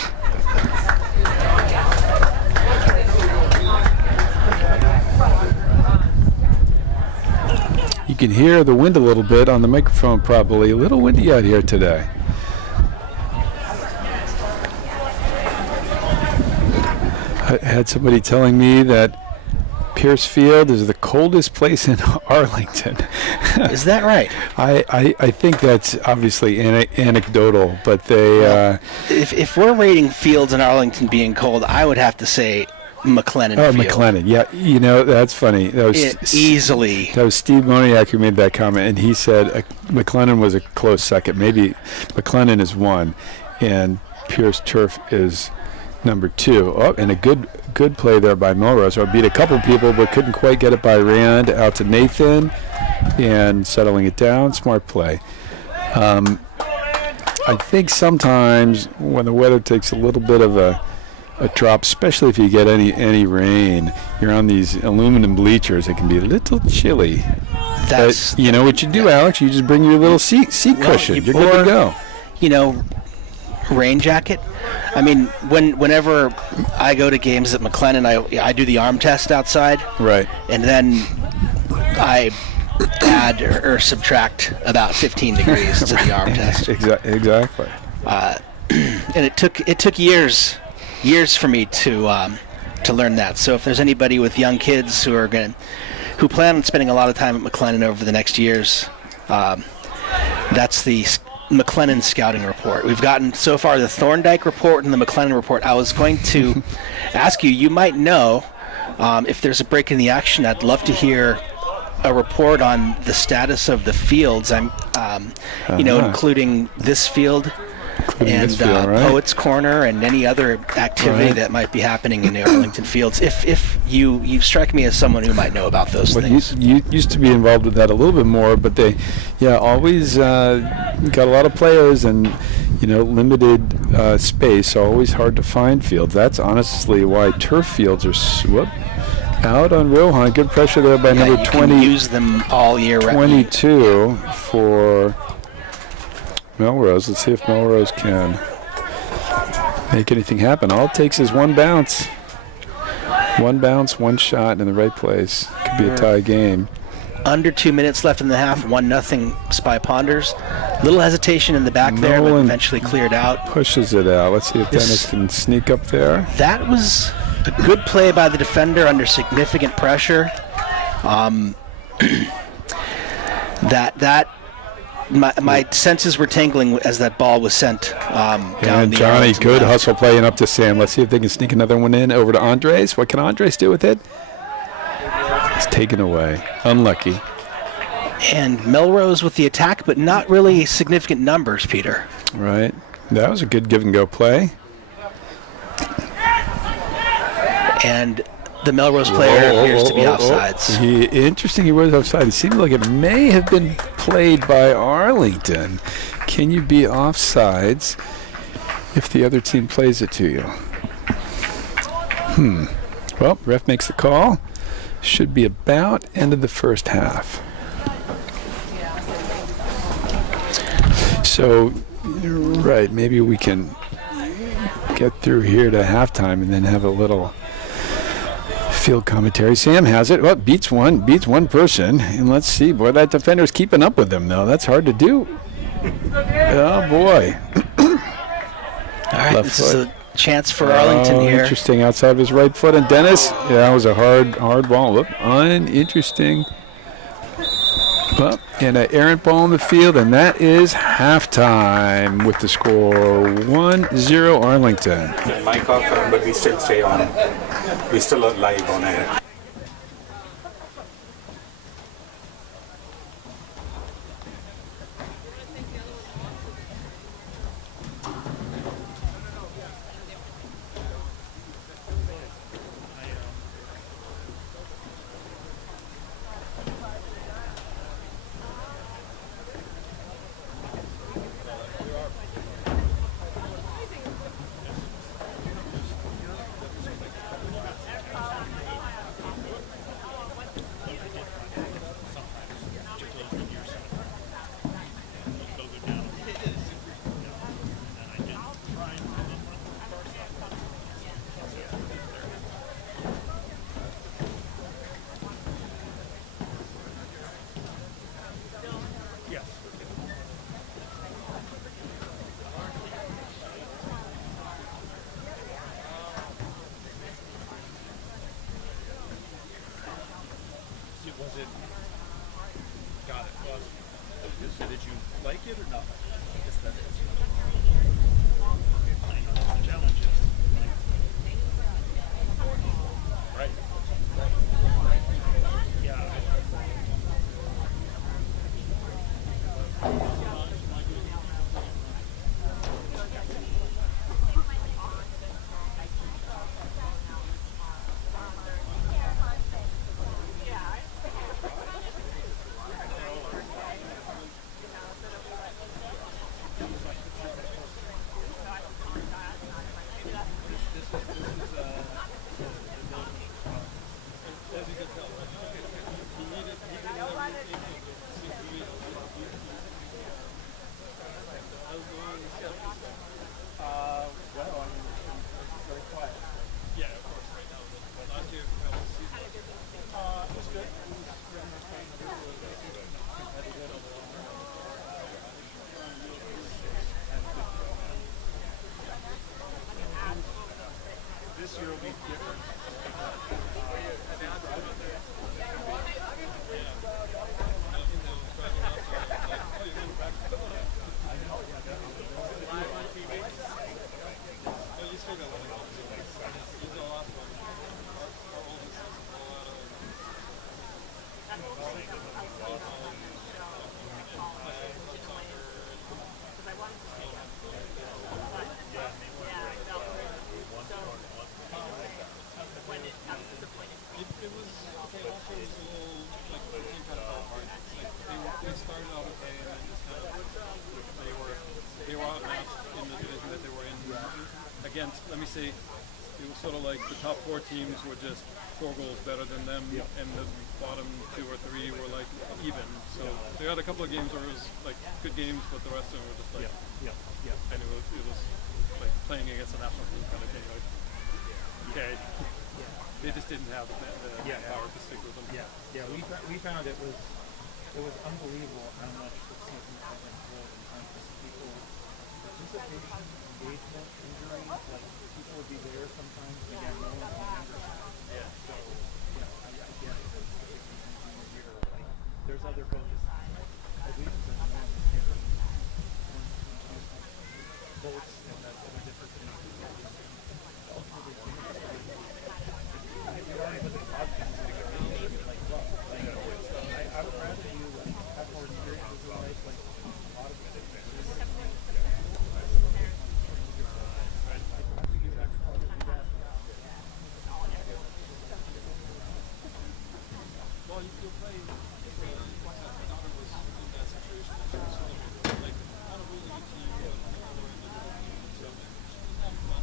You can hear the wind a little bit on the microphone, probably. A little windy out here today. I had somebody telling me that Peirce Field is the coldest place in Arlington. Is that right? I think that's obviously anecdotal, but they... If we're rating fields in Arlington being cold, I would have to say McLennan Oh, Field. McLennan. Yeah, that's funny. That was Easily. That was Steve Moniak who made that comment, and he said McLennan was a close second. Maybe McLennan is 1, and Peirce Turf is number 2. Oh, and a good play there by Melrose. So beat a couple people, but couldn't quite get it by Rand out to Nathan, and settling it down. Smart play. I think sometimes when the weather takes a little bit of a drop, especially if you get any rain, you're on these aluminum bleachers. It can be a little chilly. That's but you know what you do, Alex? You just bring your little seat cushion. You're good to go. Rain jacket. I mean, whenever I go to games at McLennan, I do the arm test outside. Right. And then I add or subtract about 15 degrees to the arm test. Exactly. And it took years for me to learn that. So if there's anybody with young kids who plan on spending a lot of time at McLennan over the next years, that's the McLennan scouting report. We've gotten so far the Thorndike report and the McLennan report. I was going to ask you might know if there's a break in the action. I'd love to hear a report on the status of the fields. Including this field. And Poets Corner and any other activity that might be happening in the Arlington Fields. If you strike me as someone who might know about those things. You used to be involved with that a little bit more, but they, always got a lot of players and limited space. So always hard to find fields. That's honestly why turf fields are out on Rohan. Good pressure there by number 20. Can use them all year. 22 for Melrose. Let's see if Melrose can make anything happen. All it takes is one bounce. One bounce, one shot in the right place. Could be a tie game. Under 2 minutes left in the half. 1-0 Spy Ponders. Little hesitation in the back there, but eventually cleared out. Pushes it out. Let's see if Dennis can sneak up there. That was a good play by the defender under significant pressure. My senses were tingling as that ball was sent down and the Johnny, good hustle playing up to Sam. Let's see if they can sneak another one in over to Andres. What can Andres do with it? It's taken away. Unlucky. And Melrose with the attack, but not really significant numbers, Peter. Right. That was a good give-and-go play. And the Melrose player appears to be offsides. Interesting, he was offside. It seemed like it may have been played by Arlington. Can you be offsides if the other team plays it to you? Well, ref makes the call. Should be about end of the first half. So, right, maybe we can get through here to halftime and then have a little field commentary. Sam has it. Well, beats one person. And let's see. Boy, that defender's keeping up with him, though. That's hard to do. Oh, boy. All right, Left this foot. is a chance for Arlington here. Interesting. Outside of his right foot. And Dennis, that was a hard ball. Look, uninteresting. Well, and an errant ball in the field, and that is halftime with the score 1-0 Arlington. Mic off, but we still stay on. We still are live on air. Let me see, it was sort of like the top 4 teams were just 4 goals better than them, and the bottom 2 or 3 were like even. So they had a couple of games where it was like good games, but the rest of them were just like, and it was like playing against a national team kind of thing. Like, okay, they just didn't have the power to stick with them. We found it was unbelievable how much the season had been pulled in terms of people participation, engagement, injury. Like people would be there sometimes, and again, no one on the side. So I get it. Like there's other coaches, at least in the men, different votes and that other different things. Ultimately, you already look at the podcast like rough. I would rather you have more experiences in life, like a lot of it. Well, you'll play. My daughter was in that situation. She was like kind of really good team, but on the other end of the team and stuff. She was having fun.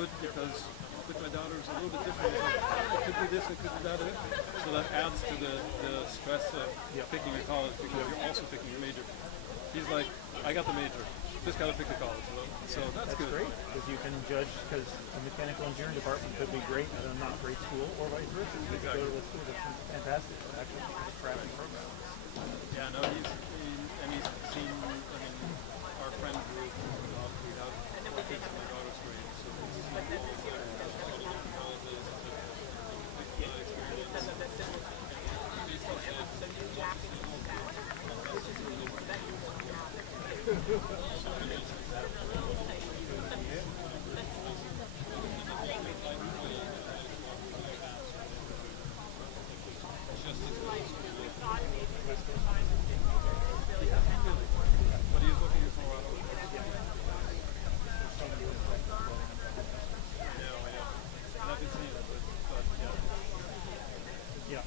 good because with my daughter it's a little bit different. It's like, it could be this, it could be that. So that adds to the stress of picking a college because you're also picking a major. He's like, I got the major. Just got to pick a college. So that's good. Great because you can judge because the mechanical engineering department could be great at a not great school or vice versa. You could go to a school that's fantastic but actually it's crappy programs. Yeah, no, he's seen, our friend group, we have kids in my daughter's grade, so he's seen all of their different colleges, big experience. But he's looking at Colorado. Yeah, I know. I've been seeing it, but yeah. Yeah. I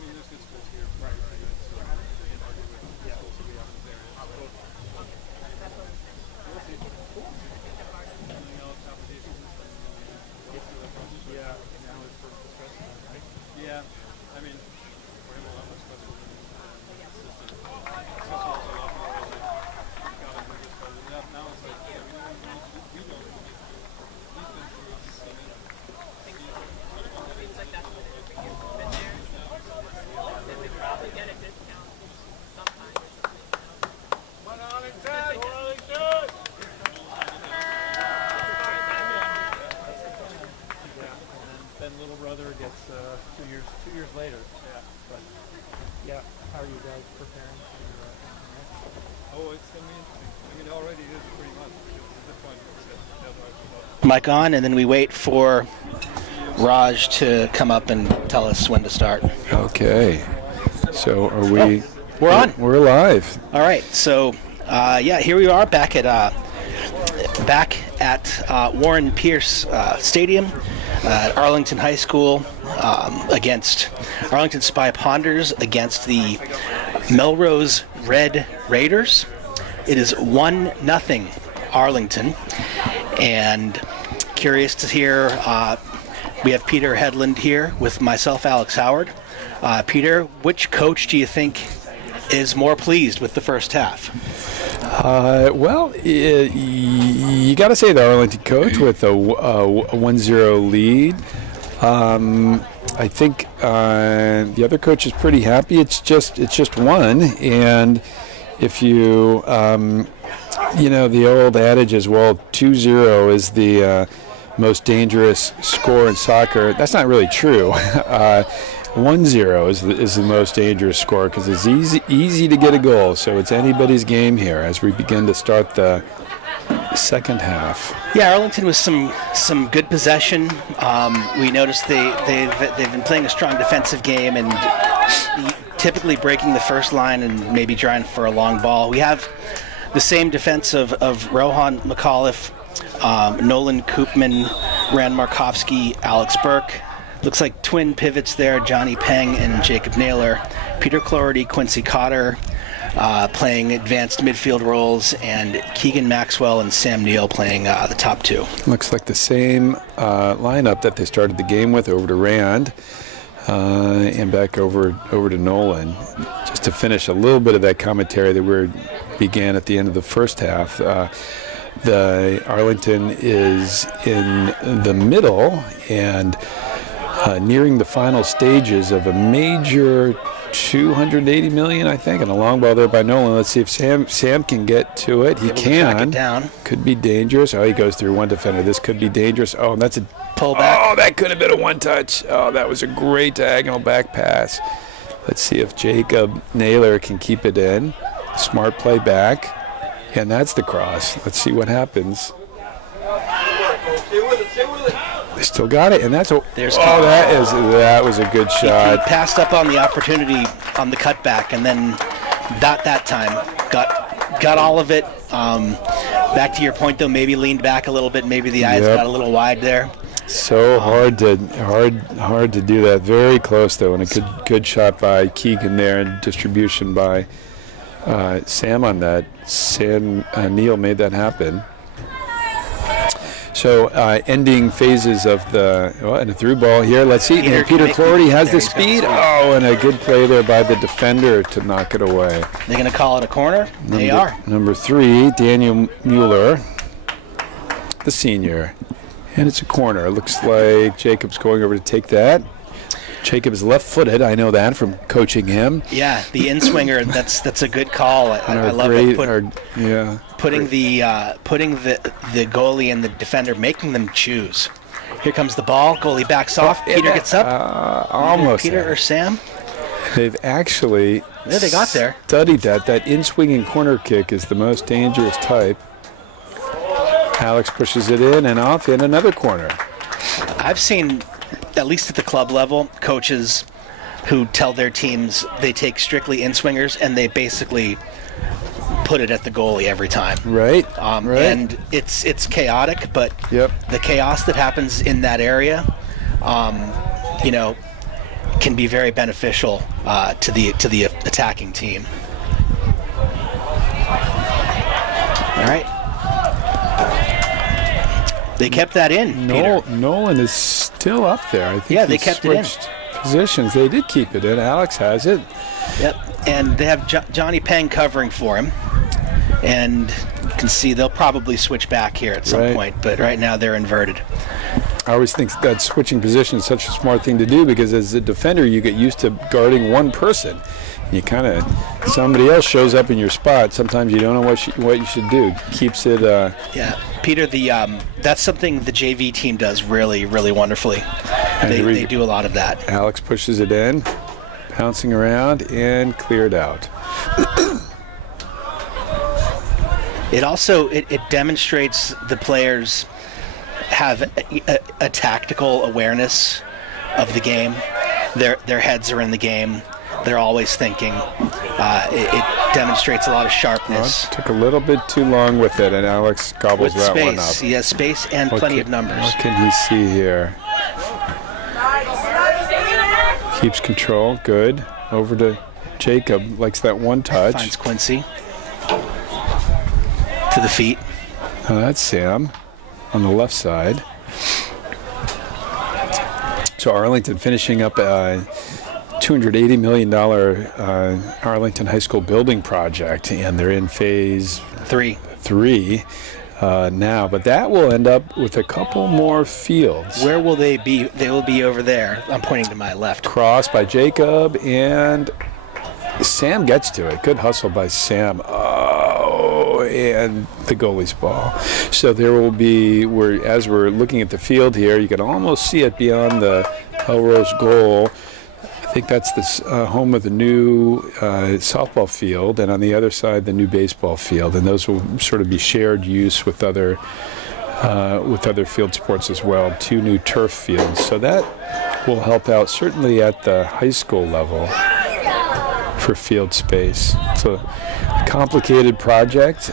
mean, there's good schools here. Right. So I can't argue with the schools that we have in this area. We'll see. Filling out applications and get through that process. Yeah. Now it's for discussion, right? Yeah. I mean, for him, a lot more stressful than assistant. Assistant was a lot more like, gotta do this, gotta do that. Now it's like, yeah, we know what we need to do. We know what we need to do. He's been through this. Seems like that's what it is for you. Been there. Then we probably get a discount sometime or something. Then little brother gets 2 years later. Yeah. But yeah, how are you guys preparing for Oh, it's going to be interesting. I mean, it already is pretty much. At this point, it's the deadline. Mic on, and then we wait for Raj to come up and tell us when to start. Okay. So are we? We're on. We're live. All right. So, here we are back at Warren Peirce Stadium at Arlington High School against Arlington Spy Ponders against the Melrose Red Raiders. It is 1-0 Arlington, and curious to hear. We have Peter Hedlund here with myself, Alex Howard. Peter, which coach do you think is more pleased with the first half? You got to say the Arlington coach with a 1-0 lead. I think the other coach is pretty happy. It's just one, and if you the old adage is 2-0 is the most dangerous score in soccer. That's not really true. 1-0 is the most dangerous score because it's easy to get a goal. So it's anybody's game here as we begin to start the second half. Yeah, Arlington was some good possession. We noticed they've been playing a strong defensive game and typically breaking the first line and maybe trying for a long ball. We have the same defense of Rohan McAuliffe, Nolan Koopman, Rand Markovsky, Alex Burke. Looks like twin pivots there, Johnny Peng and Jacob Naylor. Peter Cloherty, Quincy Cotter playing advanced midfield roles, and Keegan Maxwell and Sam Neal playing the top two. Looks like the same lineup that they started the game with, over to Rand and back over to Nolan. Just to finish a little bit of that commentary that we began at the end of the first half. The Arlington is in the middle and nearing the final stages of a major $280 million, I think, and a long ball there by Nolan. Let's see if Sam can get to it. He can. Track it down. Could be dangerous. Oh, he goes through one defender. This could be dangerous. Oh, and that's a pullback. Oh, that could have been a one-touch. Oh, that was a great diagonal back pass. Let's see if Jacob Naylor can keep it in. Smart play back. And that's the cross. Let's see what happens. They still got it, and that's that was a good shot. He passed up on the opportunity on the cutback, and then that time got all of it. Back to your point, though, maybe leaned back a little bit. Maybe the eyes got a little wide there. So hard to do that. Very close though, and a good shot by Keegan there, and distribution by Sam on that. Neal made that happen. So ending phases of the and a through ball here. Let's see. Peter Peter Clorty has the he's got speed. speed. Oh, and a good play there by the defender to knock it away. They're going to call it a corner. They are. Number 3, Daniel Mueller, the senior. And it's a corner. It looks like Jacob's going over to take that. Jacob is left-footed. I know that from coaching him. Yeah, the in-swinger. That's a good call. I love it. Putting the goalie and the defender, making them choose. Here comes the ball. Goalie backs off. Peter gets up. Almost. Peter or Sam? They've actually They got there. studied that. That in-swinging corner kick is the most dangerous type. Alex pushes it in and off in another corner. I've seen, at least at the club level, coaches who tell their teams they take strictly in-swingers and they basically put it at the goalie every time. Right. And it's chaotic, but the chaos that happens in that area, can be very beneficial to the attacking team. All right. They kept that in. Nolan is still up there. I think they kept it in. Positions. They did keep it in. Alex has it. Yep. And they have Johnny Peng covering for him. And you can see they'll probably switch back here at some point, but right now they're inverted. I always think that switching position is such a smart thing to do because as a defender, you get used to guarding one person. You kind of, somebody else shows up in your spot. Sometimes you don't know what you should do. Keeps it. Peter, that's something the JV team does really, really wonderfully. They do a lot of that. Alex pushes it in, bouncing around, and cleared out. It also it demonstrates the players have a tactical awareness of the game. Their heads are in the game. They're always thinking. It demonstrates a lot of sharpness. Took a little bit too long with it, and Alex gobbles that one up. He has space and plenty of numbers. What can he see here? Keeps control. Good. Over to Jacob. Likes that one touch. Finds Quincy. To the feet. Oh, that's Sam on the left side. So Arlington finishing up a $280 million Arlington High School building project, and they're in phase 3 now. But that will end up with a couple more fields. Where will they be? They will be over there. I'm pointing to my left. Cross by Jacob, and Sam gets to it. Good hustle by Sam. And the goalie's ball. So there will be, as we're looking at the field here, you can almost see it beyond the Melrose goal. I think that's the home of the new softball field, and on the other side, the new baseball field. And those will sort of be shared use with other field sports as well. 2 new turf fields. So that will help out certainly at the high school level for field space. It's a complicated project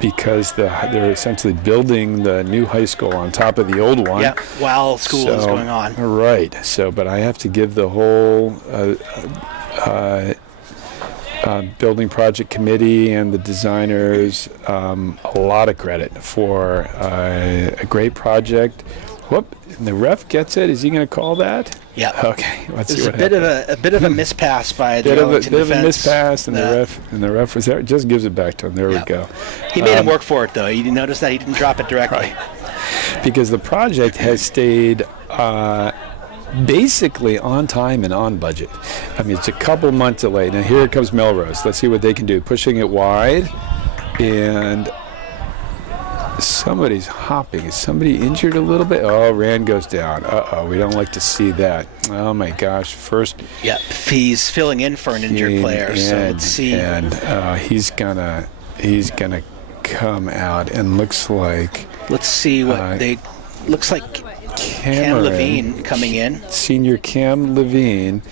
because they're essentially building the new high school on top of the old one. Yeah, while school is going on. Right. So, but I have to give the whole building project committee and the designers a lot of credit for a great project. Whoop! And the ref gets it. Is he going to call that? Yeah. Okay. Let's see what happens. A bit of a mispass by the Arlington defense. Bit of a mispass, and the ref was there. Just gives it back to him. There we go. He made him work for it, though. You notice that he didn't drop it directly. Right. Because the project has stayed basically on time and on budget. I mean, it's a couple months delayed. Now here comes Melrose. Let's see what they can do. Pushing it wide, and somebody's hopping. Is somebody injured a little bit? Oh, Rand goes down. Uh-oh, we don't like to see that. Oh my gosh, first. Yep, he's filling in for an injured player, so let's see. And he's gonna come out and looks like. Let's see what looks like Cam Levine coming in. Senior Cam Levine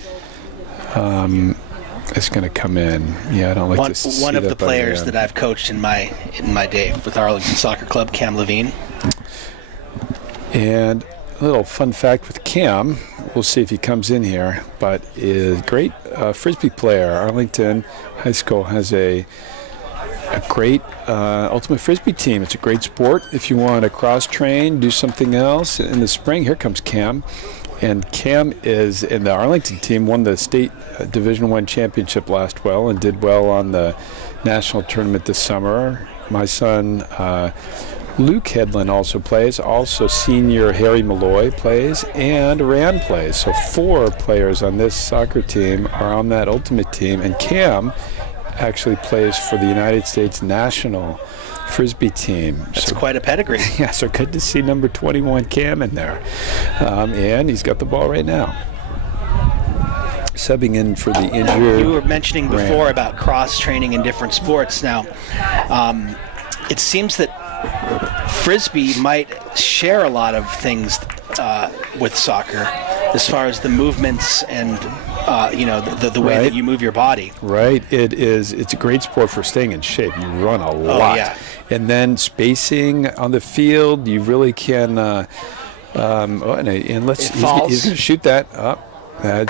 is going to come in. Yeah, I don't like to see one of the players that I've coached in my day with Arlington Soccer Club, Cam Levine. And a little fun fact with Cam, we'll see if he comes in here, but is a great Frisbee player. Arlington High School has a a great ultimate frisbee team. It's a great sport if you want to cross train, do something else in the spring. Here comes Cam. And Cam is in the Arlington team, won the state Division I championship last well and did well on the national tournament this summer. My son, Luke Hedlund, also plays. Also, senior Harry Malloy plays, and Rand plays. So 4 players on this soccer team are on that ultimate team. And Cam actually plays for the United States national frisbee team. That's quite a pedigree. Yeah, so good to see number 21 Cam in there. And he's got the ball right now. Subbing in for the injured. You were mentioning before about cross-training in different sports. Now, it seems that frisbee might share a lot of things with soccer as far as the movements and the way that you move your body. Right. It's a great sport for staying in shape. You run a lot. Yeah. And then spacing on the field, you really can he's going to shoot that up.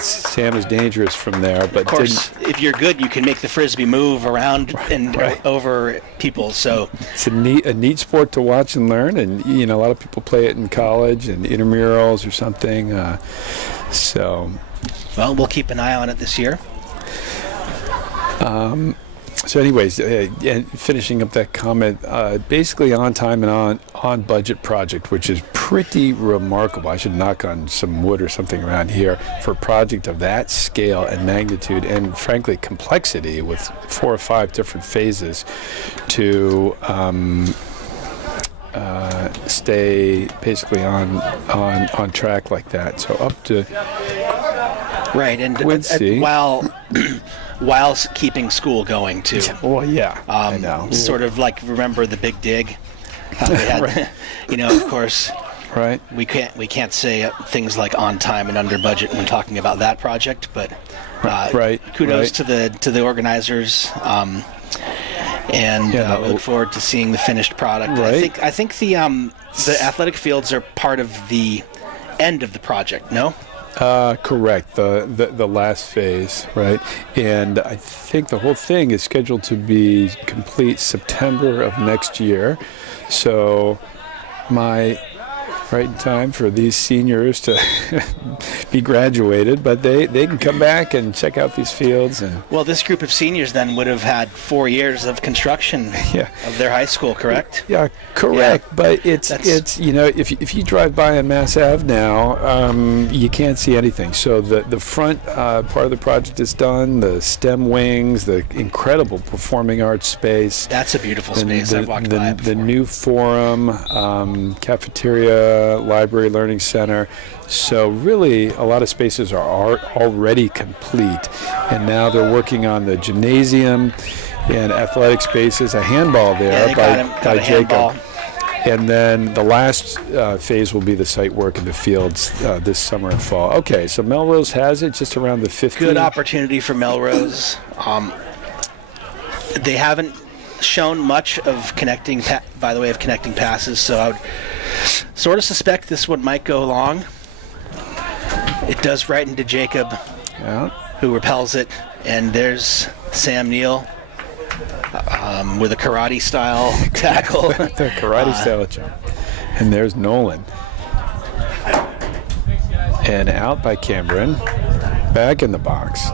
Sam is dangerous from there, but of course, if you're good, you can make the frisbee move around and over people. So it's a neat sport to watch and learn, and a lot of people play it in college and intramurals or something. Well, we'll keep an eye on it this year. So anyways, and finishing up that comment, basically on time and on budget project, which is pretty remarkable. I should knock on some wood or something around here for a project of that scale and magnitude and, frankly, complexity with 4 or 5 different phases to stay basically on track like that. So up to... Right, and while keeping school going too. Well, yeah, I know. Sort of like remember the Big Dig. They had, of course. Right. We can't say things like on time and under budget when talking about that project, but kudos to the organizers. And we look forward to seeing the finished product. Right. I think the athletic fields are part of the end of the project. No. Correct. The last phase, right? And I think the whole thing is scheduled to be complete September of next year. So right in time for these seniors to be graduated, but they can come back and check out these fields. Well, this group of seniors then would have had 4 years of construction of their high school, correct? Yeah, correct. Yeah. But it's if you drive by on Mass Ave now, you can't see anything. So the front part of the project is done. The STEM wings, the incredible performing arts space. That's a beautiful space. I've walked by it before. The new forum, cafeteria, library learning center. So really a lot of spaces are already complete, and now they're working on the gymnasium and athletic spaces, a handball there by Jacob. And then the last phase will be the site work in the fields this summer and fall. Okay, so Melrose has it just around the 50. Good opportunity for Melrose. They haven't shown much of connecting by the way of connecting passes, so I would sort of suspect this one might go long. It does right into Jacob, who repels it, and there's Sam Neal with a karate-style tackle. The karate-style jump. And there's Nolan. And out by Cameron, back in the box.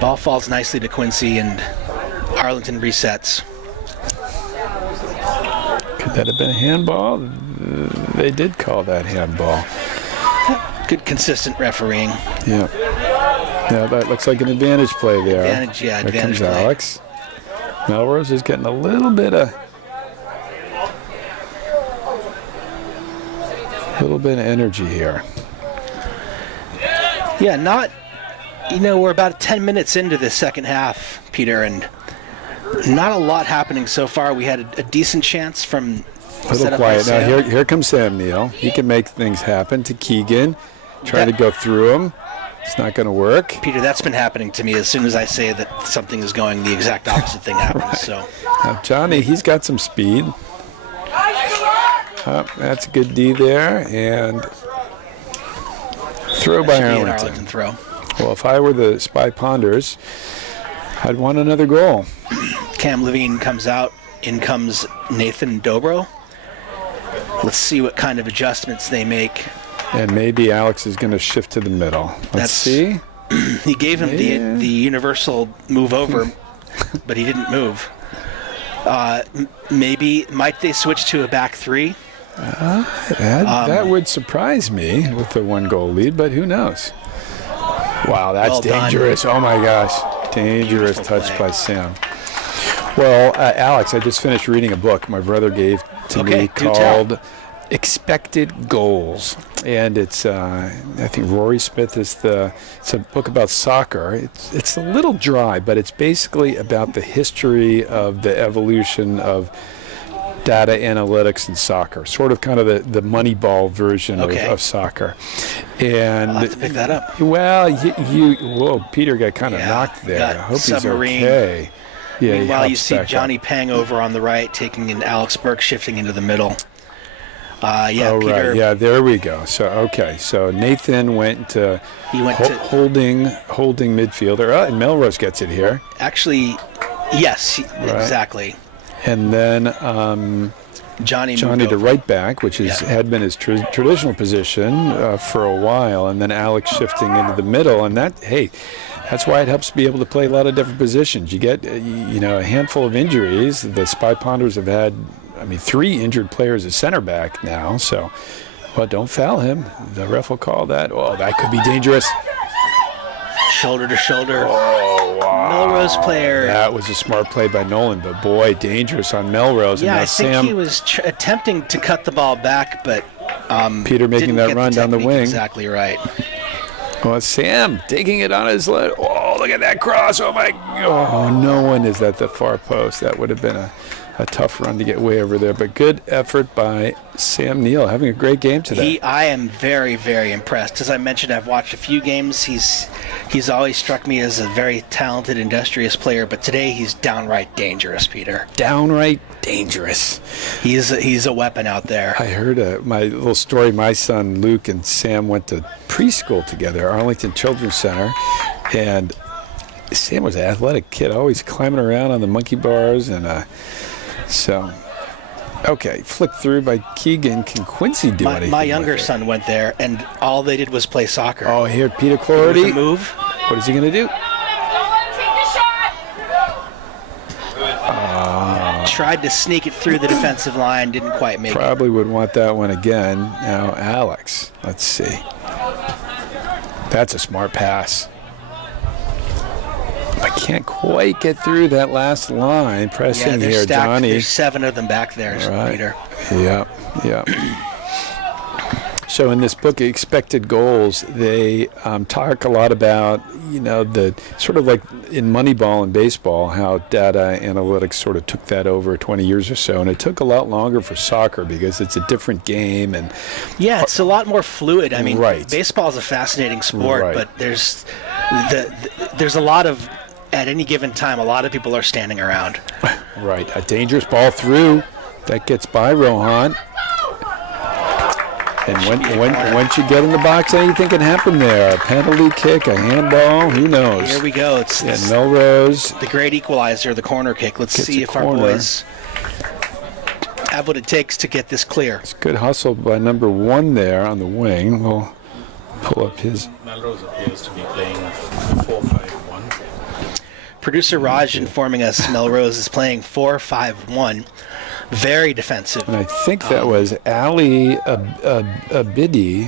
Ball falls nicely to Quincy, and Arlington resets. Could that have been a handball? They did call that handball. Good, consistent refereeing. Yeah. Yeah, that looks like an advantage play there. Advantage Here comes play. Alex. Melrose is getting a little bit of energy here. Yeah, we're about 10 minutes into the second half, Peter, and not a lot happening so far. We had a decent chance from a little quiet. Now here comes Sam Neal. He can make things happen to Keegan. Trying to go through him. It's not going to work. Peter, that's been happening to me. As soon as I say that something is going, the exact opposite thing happens. Right. So now Johnny, he's got some speed. That's a good D there, and Throw That by should be an Arlington. Arlington throw. Well, if I were the Spy Ponders, I'd want another goal. Cam Levine comes out. In comes Nathan Dobro. Let's see what kind of adjustments they make. And maybe Alex is going to shift to the middle. Let's see. He gave him the universal move over, but he didn't move. Might they switch to a back three? That would surprise me with the 1-goal lead, but who knows? Wow, that's Well done. dangerous. Oh, my gosh. Dangerous Beautiful touch play. by Sam. Well, Alex, I just finished reading a book my brother gave to me do called tell. Expected Goals. And it's, I think Rory Smith it's a book about soccer. It's a little dry, but it's basically about the history of the evolution of data analytics in soccer, sort of kind of the Moneyball version of soccer. And I'll have to pick that up. Well, whoa, Peter got kind of knocked there. got I hope submarine. he's okay. Yeah, Meanwhile, he you hops see back Johnny up. Pang over on the right, taking in Alex Burke, shifting into the middle. Oh, Peter. right. Yeah, there we go. So Nathan went to holding midfielder. And Melrose gets it here. Actually, yes, exactly. And then Johnny to over. right back, which had been his traditional position for a while, and then Alex shifting into the middle, and that's why it helps to be able to play a lot of different positions. You get a handful of injuries. The Spy Ponders have had 3 injured players at center back now, so don't foul him. The ref will call that. Oh, that could be dangerous. Shoulder to shoulder. Oh, wow. Melrose player. That was a smart play by Nolan, but boy, dangerous on Melrose. Yeah, and I now think Sam, he was attempting to cut the ball back, but Peter making didn't that get run down the technique wing. Exactly right. Well, Sam taking it on his leg. Oh, look at that cross. Oh, my. Oh, no one is at the far post. That would have been a tough run to get way over there. But good effort by Sam Neal, having a great game today. I am very, very impressed. As I mentioned, I've watched a few games. He's always struck me as a very talented, industrious player, but today he's downright dangerous, Peter. Downright dangerous. He's a weapon out there. I heard my little story. My son Luke and Sam went to preschool together, Arlington Children's Center, and Sam was an athletic kid, always climbing around on the monkey bars, and okay, flicked through by Keegan. Can Quincy do anything? My younger son went there, and all they did was play soccer. Oh, here, Peter With Clarity. the move. What is he going to do? Tried to sneak it through the defensive line, didn't quite make it. Probably would want that one again. Now, Alex, let's see. That's a smart pass. I can't quite get through that last line. Pressing they're here, stacked. Johnny. There's 7 of them back there, Right. Peter. Yeah. So in this book, Expected Goals, they talk a lot about, the sort of like in Moneyball and baseball, how data analytics sort of took that over 20 years or so. And it took a lot longer for soccer because it's a different game. And Yeah, it's a lot more fluid. I mean, Right. baseball is a fascinating sport, Right. but there's a lot of, at any given time, a lot of people are standing around. right, a dangerous ball through. That gets by Rohan. And once you get in the box, anything can happen there. A penalty kick, a handball, who knows? Here we go. It's And Melrose. the great equalizer, the corner kick. Let's Gets see a if our corner. boys have what it takes to get this clear. It's good hustle by number 1 there on the wing. We'll pull up his. Melrose appears to be playing 4-5-1. Producer Raj informing us Melrose is playing 4-5-1. Very defensive. And I think that was Ali Abidi.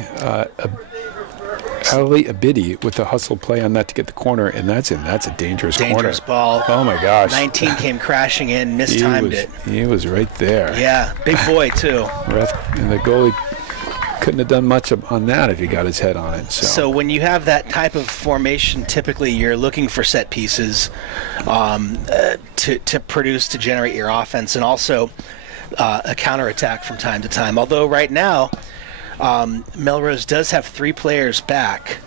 Ali Abidi with the hustle play on that to get the corner, and that's a dangerous Dangerous corner. ball. Oh my gosh. 19 came crashing in, mistimed it. He was right there. Yeah, big boy too. Ref and the goalie couldn't have done much on that if he got his head on it. So when you have that type of formation, typically you're looking for set pieces to produce, to generate your offense, and also a counterattack from time to time. Although right now, Melrose does have 3 players back,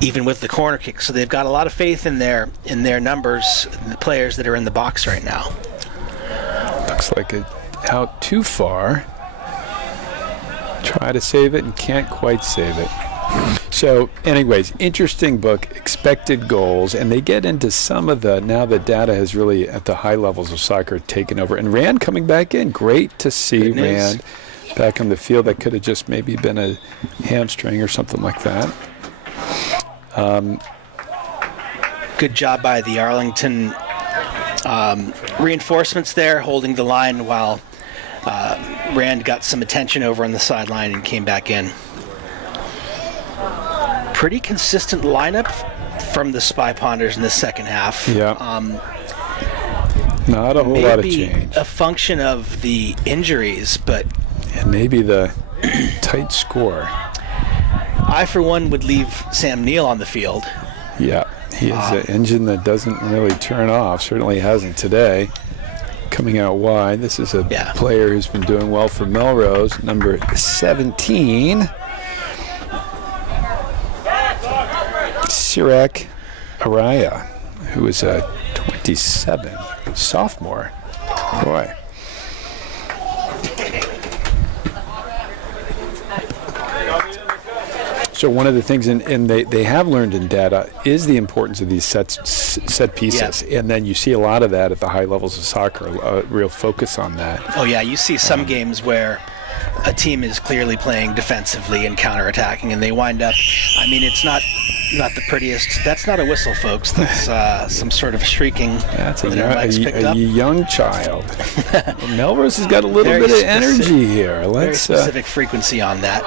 even with the corner kick. So they've got a lot of faith in their numbers, the players that are in the box right now. looks like it out too far. Try to save it and can't quite save it. So, anyways, interesting book, Expected Goals, and they get into some of the, now that data has really, at the high levels of soccer, taken over. And Rand coming back in. Great to see Rand back on the field. That could have just maybe been a hamstring or something like that. Good job by the Arlington reinforcements there, holding the line while Rand got some attention over on the sideline and came back in. Pretty consistent lineup from the Spy Ponders in the second half. Yeah. Not a whole lot of change. Maybe a function of the injuries, but... And maybe the tight score. I, for one, would leave Sam Neal on the field. Yeah, he is an engine that doesn't really turn off. Certainly hasn't today. Coming out wide. This is a player who's been doing well for Melrose, number 17. Sirak Araya, who is a 27 sophomore. Boy. So one of the things, and they have learned in data, is the importance of these set pieces. Yeah. And then you see a lot of that at the high levels of soccer, a real focus on that. Oh, yeah. You see some games where a team is clearly playing defensively and counterattacking, and they wind up, I mean, it's not the prettiest. That's not a whistle, folks. That's some sort of shrieking. That's a young child. Melrose has got a little bit of energy here. Very specific frequency on that.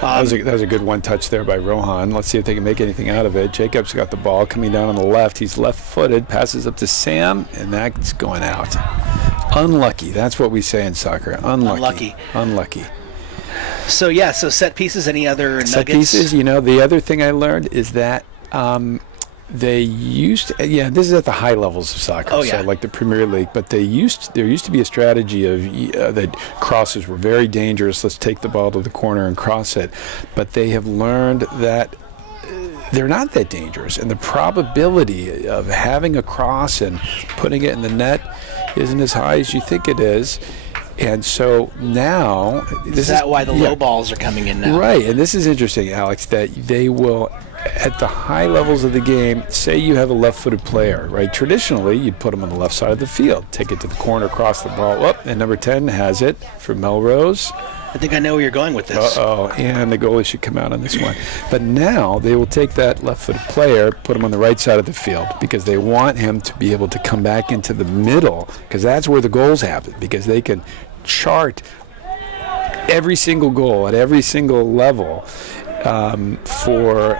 That was a good one touch there by Rohan. Let's see if they can make anything out of it. Jacob's got the ball coming down on the left. He's left-footed, passes up to Sam, and that's going out. Unlucky. That's what we say in soccer. Unlucky. So set pieces. Any other nuggets? Set pieces. The other thing I learned is that they used to, this is at the high levels of soccer, so like the Premier League, but there used to be a strategy of that crosses were very dangerous. Let's take the ball to the corner and cross it. But they have learned that they're not that dangerous, and the probability of having a cross and putting it in the net isn't as high as you think it is. And so now... Is that why the low balls are coming in now? Right, and this is interesting, Alex, that they will, at the high levels of the game, say you have a left-footed player, right? Traditionally, you put them on the left side of the field, take it to the corner, cross the ball up, and number 10 has it for Melrose. I think I know where you're going with this. And the goalie should come out on this one. But now they will take that left-footed player, put him on the right side of the field, because they want him to be able to come back into the middle, because that's where the goals happen, because they can chart every single goal at every single level for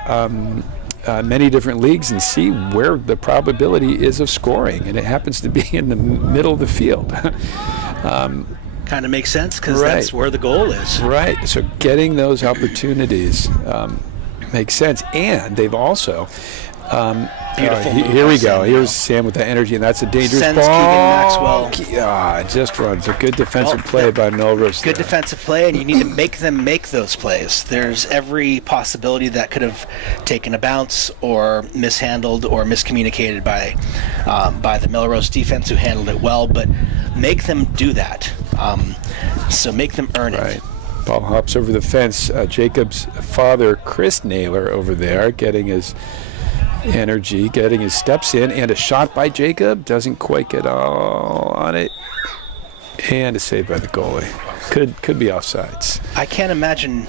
many different leagues and see where the probability is of scoring. And it happens to be in the middle of the field. Kind of makes sense because that's where the goal is. Right. So getting those opportunities makes sense. And they've also... Beautiful. Here we go. Here's Sam with the energy, and that's a dangerous ball. Just runs. A good defensive play by Melrose. Good defensive play, and you need to make them make those plays. There's every possibility that could have taken a bounce or mishandled or miscommunicated by the Melrose defense, who handled it well, but make them do that. So make them earn it. Ball hops over the fence. Jacob's father, Chris Naylor, over there, getting his energy, getting his steps in, and a shot by Jacob. Doesn't quite get all on it. And a save by the goalie. Could be offsides. I can't imagine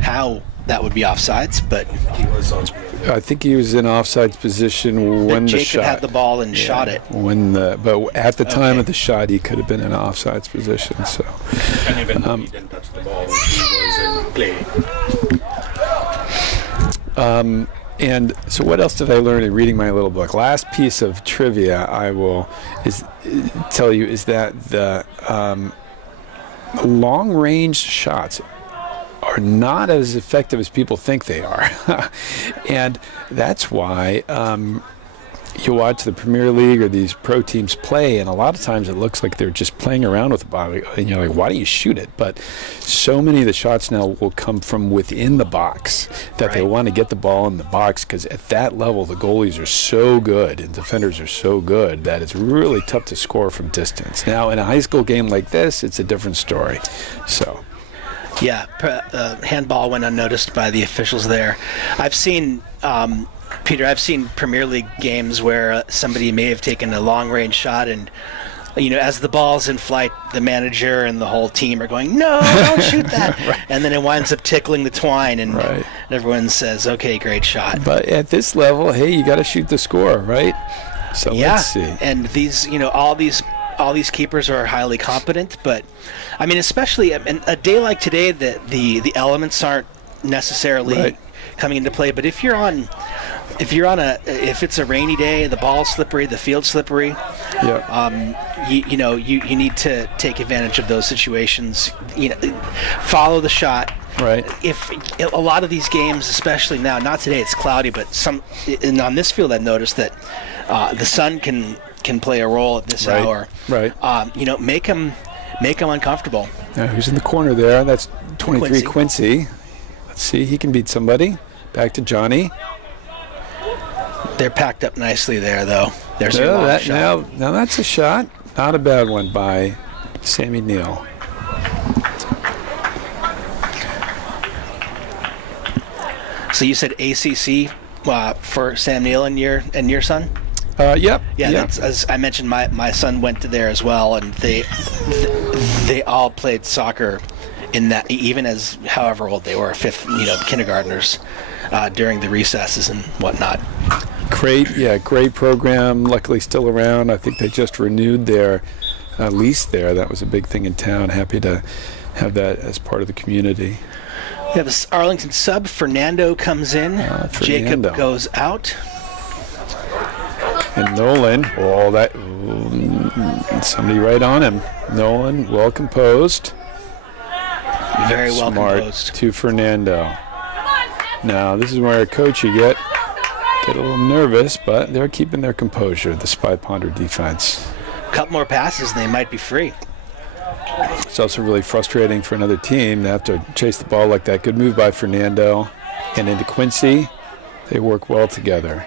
how that would be offsides, but I think he was in offsides position when the shot. Jacob had the ball and shot it. But at the time of the shot, he could have been in offsides position. So. And even though he didn't touch the ball, he was in play. And so what else did I learn in reading my little book? Last piece of trivia I will tell you is that the long-range shots are not as effective as people think they are. And that's why you watch the Premier League or these pro teams play, and a lot of times it looks like they're just playing around with the ball, and you're like, why don't you shoot it? But so many of the shots now will come from within the box that they want to get the ball in the box, because at that level the goalies are so good and defenders are so good that it's really tough to score from distance. Now in a high school game like this, it's a different story. So Yeah, handball went unnoticed by the officials there. I've seen, Peter, I've seen Premier League games where somebody may have taken a long-range shot, and as the ball's in flight, the manager and the whole team are going, "No, don't shoot that!" Right. And then it winds up tickling the twine, and everyone says, "Okay, great shot." But at this level, hey, you got to shoot the score, right? So let's see. And these, all these keepers are highly competent, but I mean, especially a day like today, the elements aren't necessarily coming into play. But if it's a rainy day, the ball's slippery, the field's slippery, you need to take advantage of those situations. Follow the shot. Right. If a lot of these games, especially now, not today, it's cloudy, but and on this field, I've noticed that the sun can play a role at this hour. Right. Make them uncomfortable. Now, who's in the corner there? That's 23 Quincy. Let's see, he can beat somebody. Back to Johnny. They're packed up nicely there, though. There's your long shot. Now that's a shot. Not a bad one by Sammy Neal. So you said ACC for Sam Neal and your son? Yep. Yeah, that's, as I mentioned, my son went to there as well, and they all played soccer in that, even as however old they were, kindergartners, during the recesses and whatnot. Great program. Luckily still around. I think they just renewed their lease there. That was a big thing in town. Happy to have that as part of the community. We have this Arlington sub. Fernando comes in. Jacob goes out. And Nolan, somebody right on him. Nolan, well composed. Very well Smart composed. To Fernando. Now, this is where a coach you get a little nervous, but they're keeping their composure, the Spy Ponder defense. A couple more passes and they might be free. It's also really frustrating for another team to have to chase the ball like that. Good move by Fernando. And into Quincy. They work well together.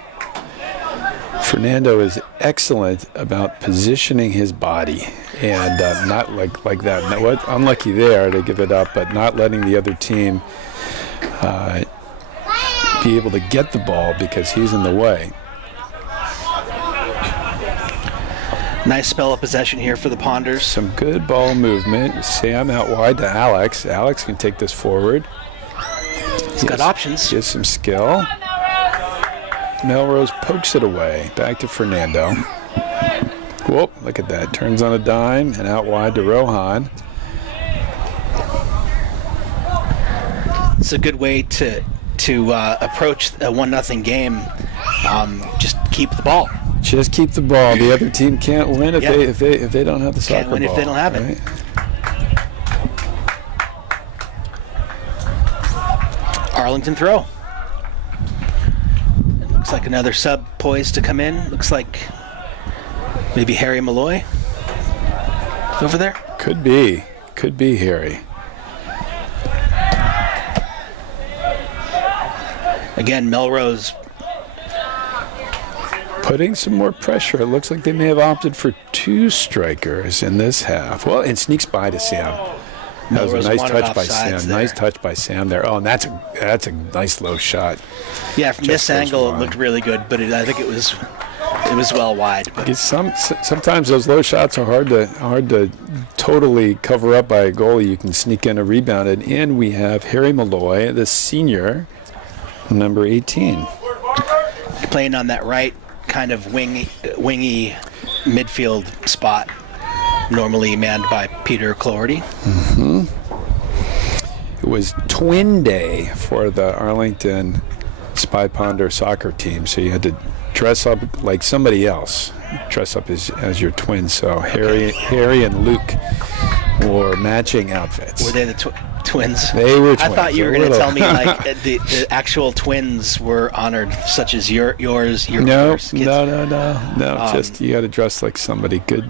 Fernando is excellent about positioning his body and not like that. Unlucky there to give it up, but not letting the other team be able to get the ball because he's in the way. Nice spell of possession here for the Ponders. Some good ball movement. Sam out wide to Alex. Alex can take this forward. He's got options. He has some skill. Melrose pokes it away. Back to Fernando. Whoop, look at that. Turns on a dime and out wide to Rohan. It's a good way to approach a 1-0 game. Just keep the ball. Just keep the ball. The other team can't win if they don't have the soccer ball. Can't win if they don't have it. Arlington throw. Looks like another sub poised to come in. Looks like maybe Harry Malloy over there. Could be Harry. Again, Melrose putting some more pressure. It looks like they may have opted for 2 strikers in this half. Well, and sneaks by to Sam. That was a nice touch by Sam. There. Nice touch by Sam there. Oh, and that's a nice low shot. Yeah, from this angle it looked really good, but I think it was well wide. But sometimes those low shots are hard to totally cover up by a goalie. You can sneak in a rebound, and we have Harry Malloy, the senior, number 18, playing on that right kind of wingy midfield spot, normally manned by Peter Cloherty. Mm-hmm. It was twin day for the Arlington Spy Ponder soccer team, so you had to dress up like somebody else, dress up as your twin. So Harry and Luke wore matching outfits. Were they the twins? They were twins. I thought you were going to tell me like the actual twins were honored, such as yours, your kids. No. Just you got to dress like somebody good.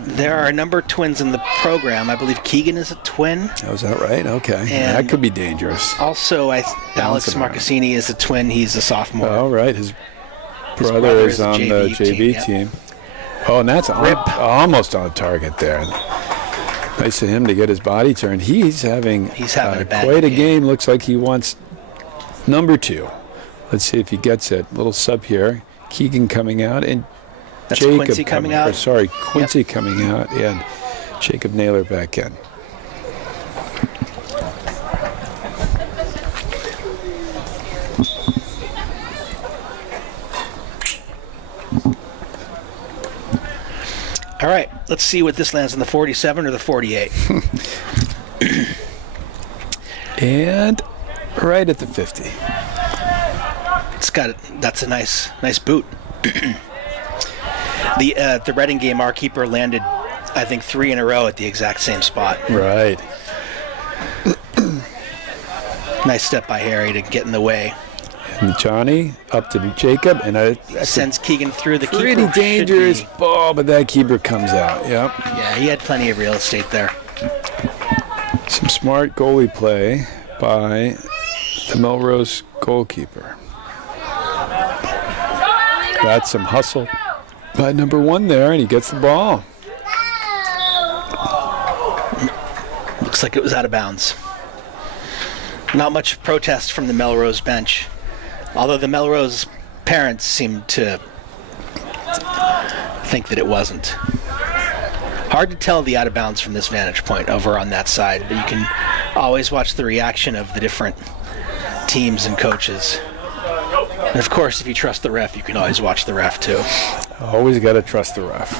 There are a number of twins in the program. I believe Keegan is a twin. Oh, is that right? Okay, and that could be dangerous. Also, Alex Marcassini is a twin. He's a sophomore. Oh, right. His brother is on the JV team. Oh, and that's almost on target there. Nice of him to get his body turned. He's having a bad quite a game. game. Looks like he wants number 2. Let's see if he gets it. Little sub here. Keegan coming out and That's Jacob Quincy coming out. Quincy coming out and Jacob Naylor back in. All right, let's see what this lands in the 47 or the 48. And right at the 50. That's a nice boot. The Reading game, our keeper landed, I think, 3 in a row at the exact same spot. Right. Nice step by Harry to get in the way. And Johnny up to Jacob, and Sends Keegan through the keeper. pretty dangerous Should be- ball, but that keeper comes out. Yep. Yeah, he had plenty of real estate there. Some smart goalie play by the Melrose goalkeeper. Got some hustle by number 1 there, and he gets the ball. Looks like it was out of bounds. Not much protest from the Melrose bench, although the Melrose parents seemed to think that it wasn't. Hard to tell the out of bounds from this vantage point over on that side, but you can always watch the reaction of the different teams and coaches. And of course, if you trust the ref, you can always watch the ref too. Always got to trust the ref.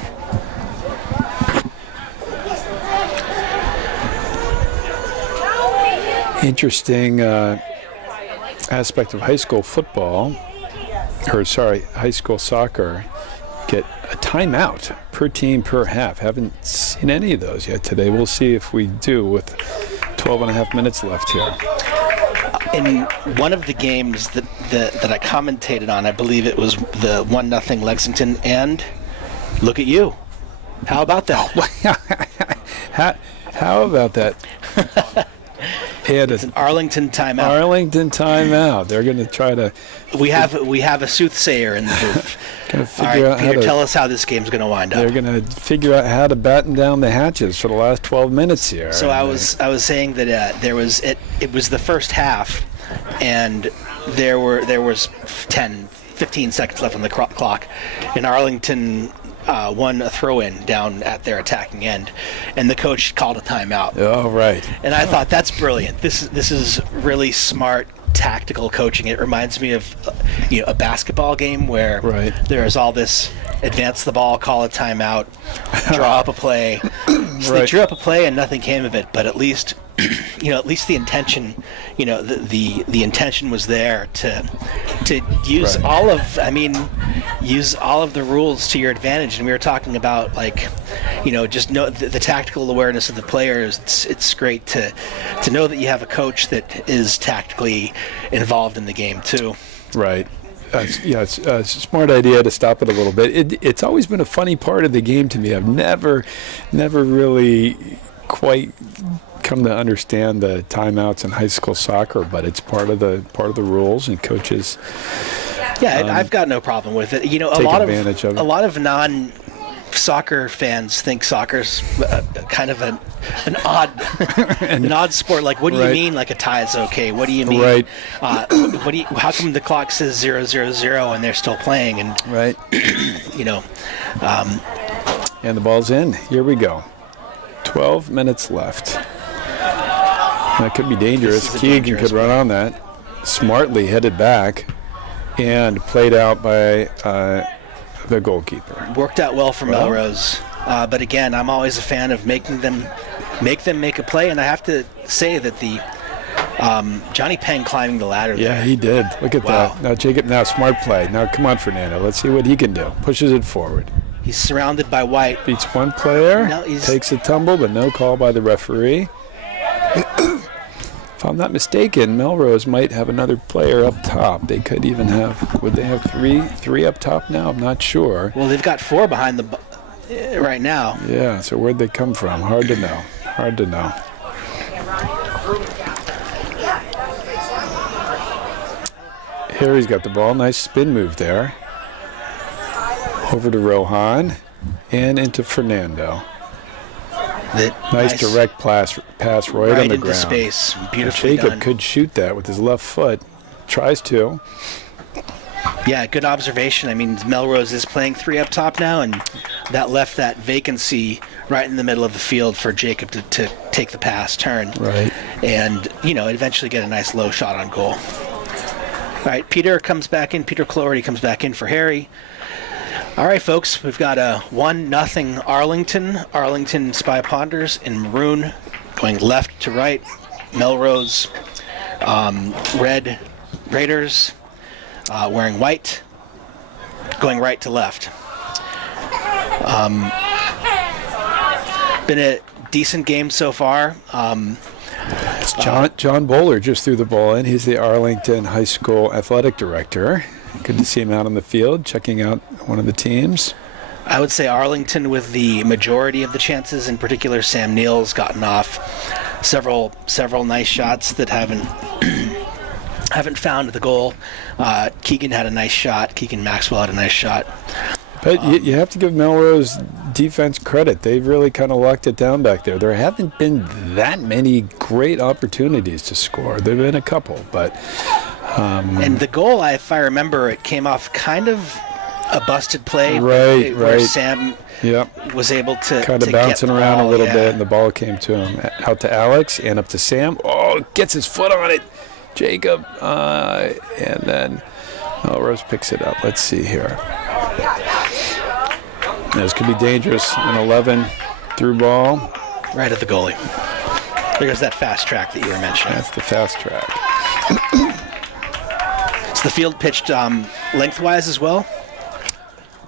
Interesting aspect of high school football, high school soccer, get a timeout per team per half. Haven't seen any of those yet today. We'll see if we do with 12 and a half minutes left here. In one of the games that I commentated on, I believe it was the 1-0 Lexington, and look at you. How about that? How about that? It's an Arlington timeout. Arlington timeout. They're going to try to. We have a soothsayer in the booth. All right, Peter, tell us how this game's going to wind up. They're going to figure out how to batten down the hatches for the last 12 minutes here. So I was saying that it was the first half, and there was 15 seconds left on the clock, and Arlington won a throw-in down at their attacking end, and the coach called a timeout. Oh, right. And I thought, that's brilliant. This is really smart tactical coaching. It reminds me of a basketball game where there's all this advance the ball, call a timeout, draw up a play. So they drew up a play and nothing came of it, but at least the intention, the intention was there to use use all of the rules to your advantage. And we were talking about just know the tactical awareness of the players. It's great to know that you have a coach that is tactically involved in the game too. Right. It's a smart idea to stop it a little bit. It's always been a funny part of the game to me. I've never really quite come to understand the timeouts in high school soccer, but it's part of the rules, and coaches. Yeah, I've got no problem with it. A lot of non-soccer fans think soccer's kind of an odd sport. Like, what do you mean? Like, a tie is okay? What do you mean? Right. How come the clock says 0-0-0 and they're still playing? And right. And the ball's in. Here we go. 12 minutes left. That could be dangerous. Keegan could run on that. Smartly headed back and played out by the goalkeeper. Worked out well for Melrose. But again, I'm always a fan of making them make a play, and I have to say that the Johnny Peng climbing the ladder there. Yeah, he did. Look at that. Now, Jacob, smart play. Now, come on, Fernando. Let's see what he can do. Pushes it forward. He's surrounded by White. Beats one player. Takes a tumble, but no call by the referee. If I'm not mistaken, Melrose might have another player up top. They could even have. Would they have three up top now? I'm not sure. Well, they've got 4 behind the right now. Yeah. So where'd they come from? Hard to know. Harry's got the ball. Nice spin move there. Over to Rohan and into Fernando. Nice direct pass right on the into ground. Space. Beautifully Jacob done. could shoot that with his left foot. Tries to. Yeah, good observation. I mean, Melrose is playing 3 up top now, and that left that vacancy right in the middle of the field for Jacob to take the pass, turn, Right. and eventually get a nice low shot on goal. All right, Peter comes back in. Peter Cloherty comes back in for Harry. All right, folks, we've got a 1-0 Arlington Spy Ponders in maroon, going left to right. Melrose, red Raiders, wearing white, going right to left. Been a decent game so far. John Bowler just threw the ball in. He's the Arlington High School athletic director. Good to see him out on the field, checking out one of the teams. I would say Arlington with the majority of the chances. In particular, Sam Neal's gotten off several nice shots that haven't found the goal. Keegan had a nice shot. Keegan Maxwell had a nice shot. But you have to give Melrose defense credit. They've really kind of locked it down back there. There haven't been that many great opportunities to score. There have been a couple, but... and the goal, if I remember, it came off kind of a busted play. Where Sam was able to kind of bouncing around a little bit, and the ball came to him. Out to Alex and up to Sam. Oh, gets his foot on it. Jacob. And then Melrose picks it up. Let's see here. This could be dangerous. An 11 through ball. Right at the goalie. There goes that fast track that you were mentioning. That's the fast track. Is the field pitched lengthwise as well?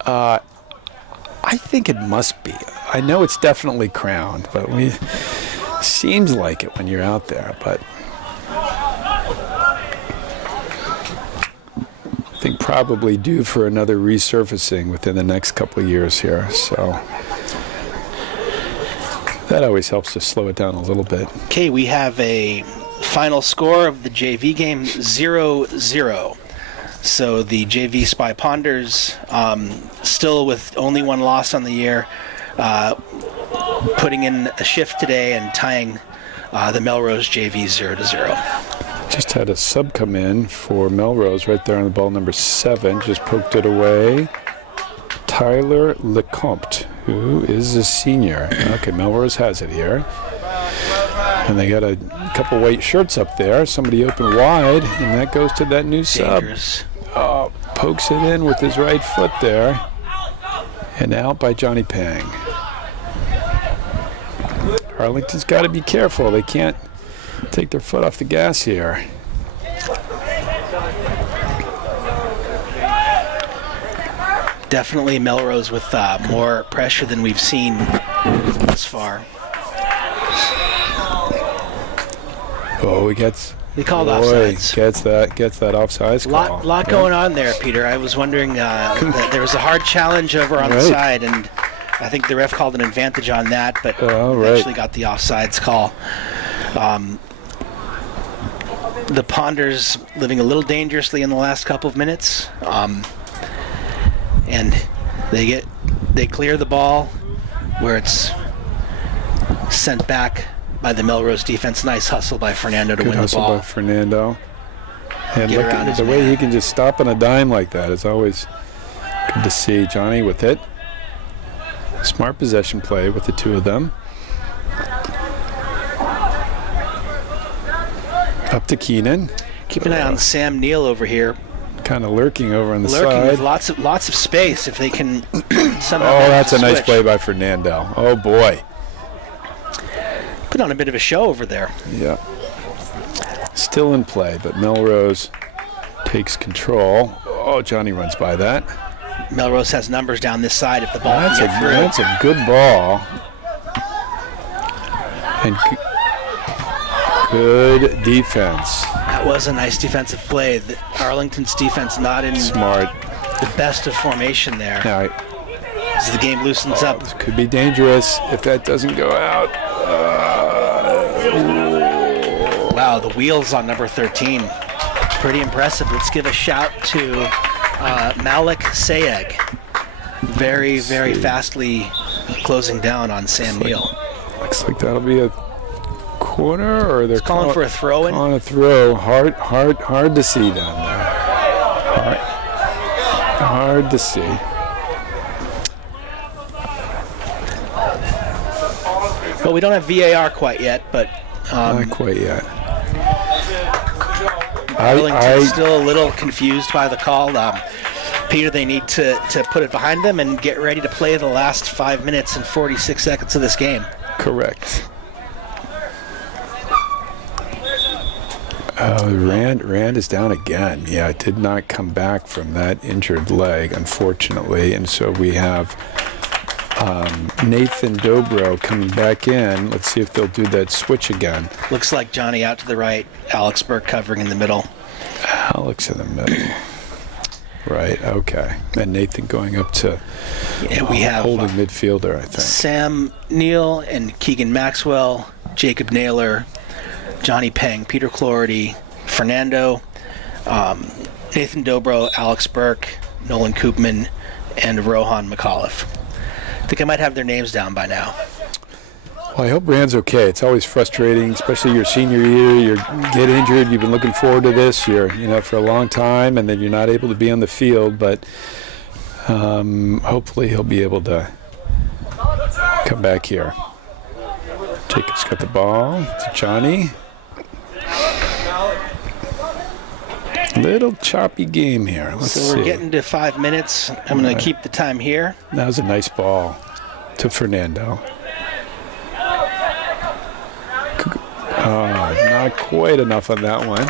I think it must be. I know it's definitely crowned, but seems like it when you're out there. But I think probably due for another resurfacing within the next couple of years here. So that always helps to slow it down a little bit. Okay, we have a final score of the JV game, 0-0. So the JV Spy Ponders, still with only one loss on the year, putting in a shift today and tying the Melrose JV 0-0. Just had a sub come in for Melrose right there on the ball, number 7. Just poked it away. Tyler Lecomte, who is a senior. Okay, Melrose has it here. And they got a couple white shirts up there. Somebody opened wide, and that goes to that new Dangerous. sub. Oh, pokes it in with his right foot there. And out by Johnny Pang. Arlington's got to be careful. They can't take their foot off the gas here. Definitely Melrose with more pressure than we've seen thus far. Oh, he gets... They called offsides. Gets that offsides call. Lot going on there, Peter. I was wondering that there was a hard challenge over on the side, and I think the ref called an advantage on that, but actually got the offsides call. The Ponders living a little dangerously in the last couple of minutes, and they clear the ball where it's sent back by the Melrose defense. Nice hustle by Fernando to win the ball. Good hustle by Fernando. And Get look around at his the way man. he can just stop on a dime like that. It's always good to see. Johnny with it. Smart possession play with the two of them. Up to Keenan. Keep an eye on Sam Neal over here. Kind of lurking over on the Lurking side. with lots of space if they can somehow. Oh, that's a nice switch. play by Fernando. Oh, boy. Put on a bit of a show over there. Yeah. Still in play, but Melrose takes control. Oh, Johnny runs by that. Melrose has numbers down this side if the ball That's can get through. that's a good ball. And good defense. That was a nice defensive play. Arlington's defense not in Smart. the best of formation there. Now, As the game loosens up. this could be dangerous if that doesn't go out. Wow, the wheels on number 13. Pretty impressive. Let's give a shout to Malik Sayeg. Very fastly closing down on Sam Neal. Looks like that'll be a corner, or they're Calling for a throw-in. On a throw. Hard to see down there. Hard to see. Well, we don't have VAR quite yet, but Not quite yet. Arlington's still a little confused by the call. Peter, they need to put it behind them and get ready to play the last 5 minutes and 46 seconds of this game. Correct. Rand is down again. Yeah, did not come back from that injured leg, unfortunately. And so we have Nathan Dobro coming back in. Let's see if they'll do that switch again. Looks like Johnny out to the right, Alex Burke covering in the middle. Alex in the middle. Right, okay. And Nathan going up to we have holding midfielder, I think. Sam Neal and Keegan Maxwell, Jacob Naylor, Johnny Peng, Peter Clordy, Fernando, Nathan Dobro, Alex Burke, Nolan Koopman, and Rohan McAuliffe. I think I might have their names down by now. Well, I hope Rand's okay. It's always frustrating, especially your senior year. You get injured. You've been looking forward to this. You're, for a long time, and then you're not able to be on the field. But hopefully he'll be able to come back here. Jacob's got the ball to Johnny. Little choppy game here. Let's so we're see. getting to 5 minutes. I'm going to keep the time here. That was a nice ball to Fernando. Oh, not quite enough on that one.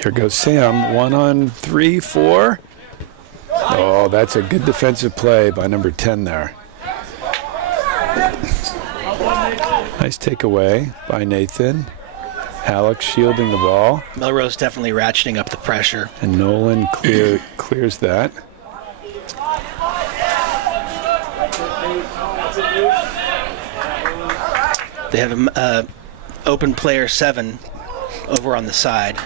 Here goes Sam. 1 on 3, 4. Oh, that's a good defensive play by number 10 there. Nice takeaway by Nathan. Alex shielding the ball. Melrose definitely ratcheting up the pressure. And Nolan clears that. They have open player 7 over on the side.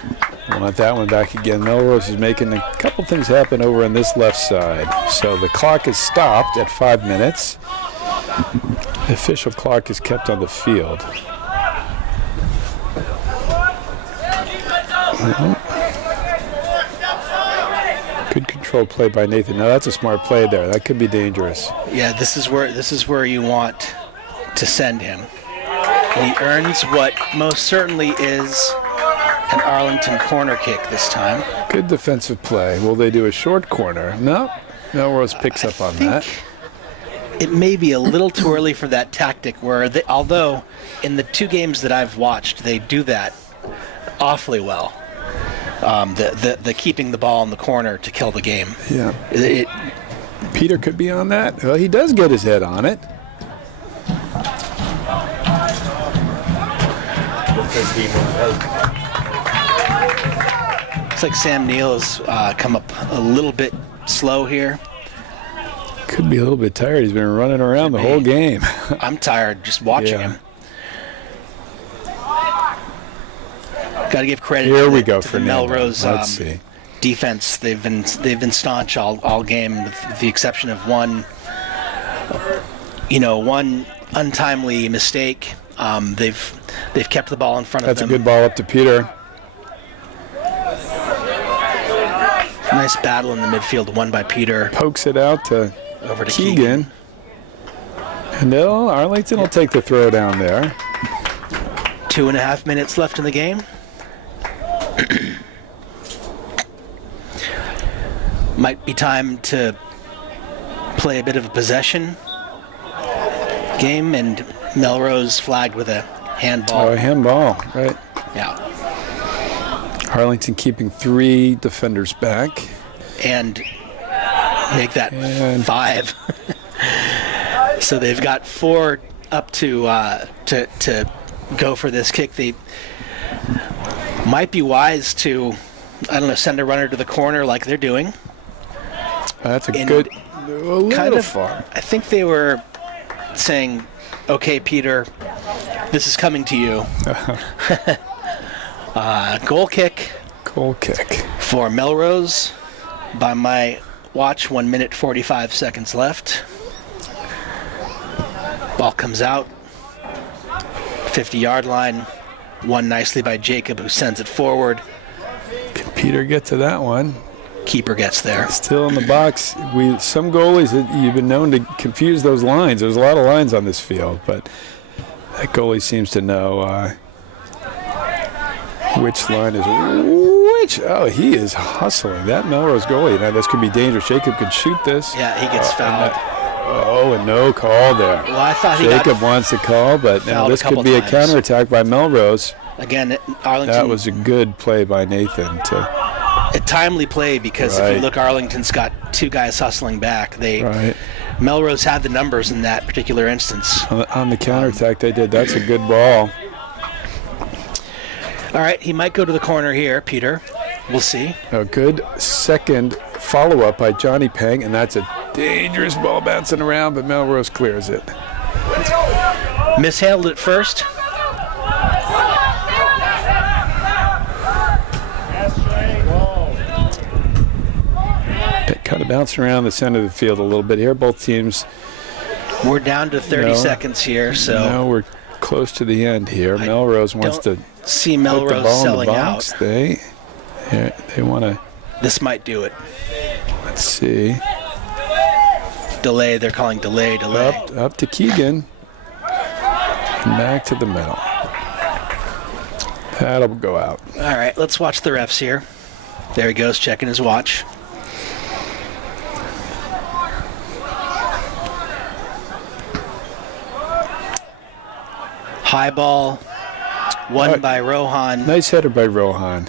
Want that one back again. Melrose is making a couple things happen over on this left side. So the clock is stopped at 5 minutes. The official clock is kept on the field. Good control play by Nathan. Now that's a smart play there. That could be dangerous. Yeah, this is where you want to send him. And he earns what most certainly is an Arlington corner kick this time. Good defensive play. Will they do a short corner? No. Melrose picks up on that. It may be a little too early for that tactic where, although in the 2 games that I've watched, they do that awfully well. The keeping the ball in the corner to kill the game. Yeah. Peter could be on that. Well, he does get his head on it. Looks like Sam Neal has come up a little bit slow here. Could be a little bit tired. He's been running around the whole game. I'm tired just watching him. Got to give credit to the Melrose defense. They've been staunch all game, with the exception of one untimely mistake. They've kept the ball in front of them. That's a good ball up to Peter. Nice battle in the midfield, won by Peter. Pokes it out to over to Keegan. And Arlington will take the throw down there. 2.5 minutes left in the game. Might be time to play a bit of a possession game, and Melrose flagged with a handball. Oh, a handball, right. Yeah. Arlington keeping 3 defenders back. And make that 5. So they've got 4 up to go for this kick. They might be wise to, send a runner to the corner like they're doing. That's a little far. I think they were saying, okay, Peter, this is coming to you. Goal kick for Melrose. by my watch, 1 minute 45 seconds left. Ball comes out. 50-yard line. Won nicely by Jacob, who sends it forward. Can Peter get to that one? Keeper gets there. Still in the box. Some goalies, you've been known to confuse those lines. There's a lot of lines on this field, but that goalie seems to know which line is which. Oh, he is hustling. That Melrose goalie. Now, this could be dangerous. Jacob could shoot this. Yeah, he gets fouled. And no call there. Well, I thought Jacob wants to call, but now this could be a counterattack by Melrose. Again, Arlington. That was a good play by Nathan. A timely play because if you look, Arlington's got two guys hustling back. Melrose had the numbers in that particular instance. On the counterattack they did. That's a good ball. All right, he might go to the corner here, Peter. We'll see. A good second follow-up by Johnny Peng, and that's a dangerous ball bouncing around, but Melrose clears it. Mishandled it first. Kind of bouncing around the center of the field a little bit here. Both teams. We're down to 30 seconds here, so now we're close to the end here. Melrose wants to see Melrose put the ball selling in the box. out. They want to. This might do it. Let's see. Delay. They're calling delay. Up to Keegan. Back to the middle. That'll go out. All right, let's watch the refs here. There he goes, checking his watch. High ball, won by Rohan. Nice header by Rohan.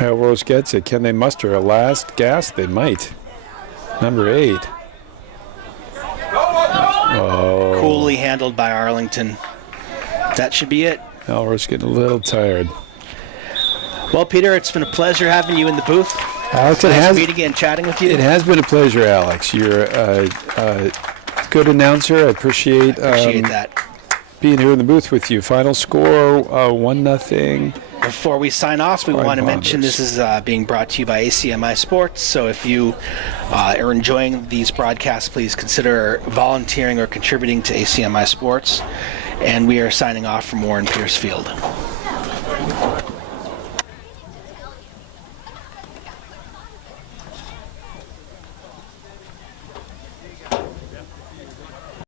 Melrose gets it. Can they muster a last gasp? They might. Number 8. Oh. Coolly handled by Arlington. That should be it. Melrose getting a little tired. Well, Peter, it's been a pleasure having you in the booth. Alex, nice meeting and chatting with you. It has been a pleasure, Alex. You're a good announcer. I appreciate that. Being here in the booth with you. Final score, 1-0. Before we sign off, we want to mention this is being brought to you by ACMi Sports. So if you are enjoying these broadcasts, please consider volunteering or contributing to ACMi Sports. And we are signing off from Warren Peirce Field.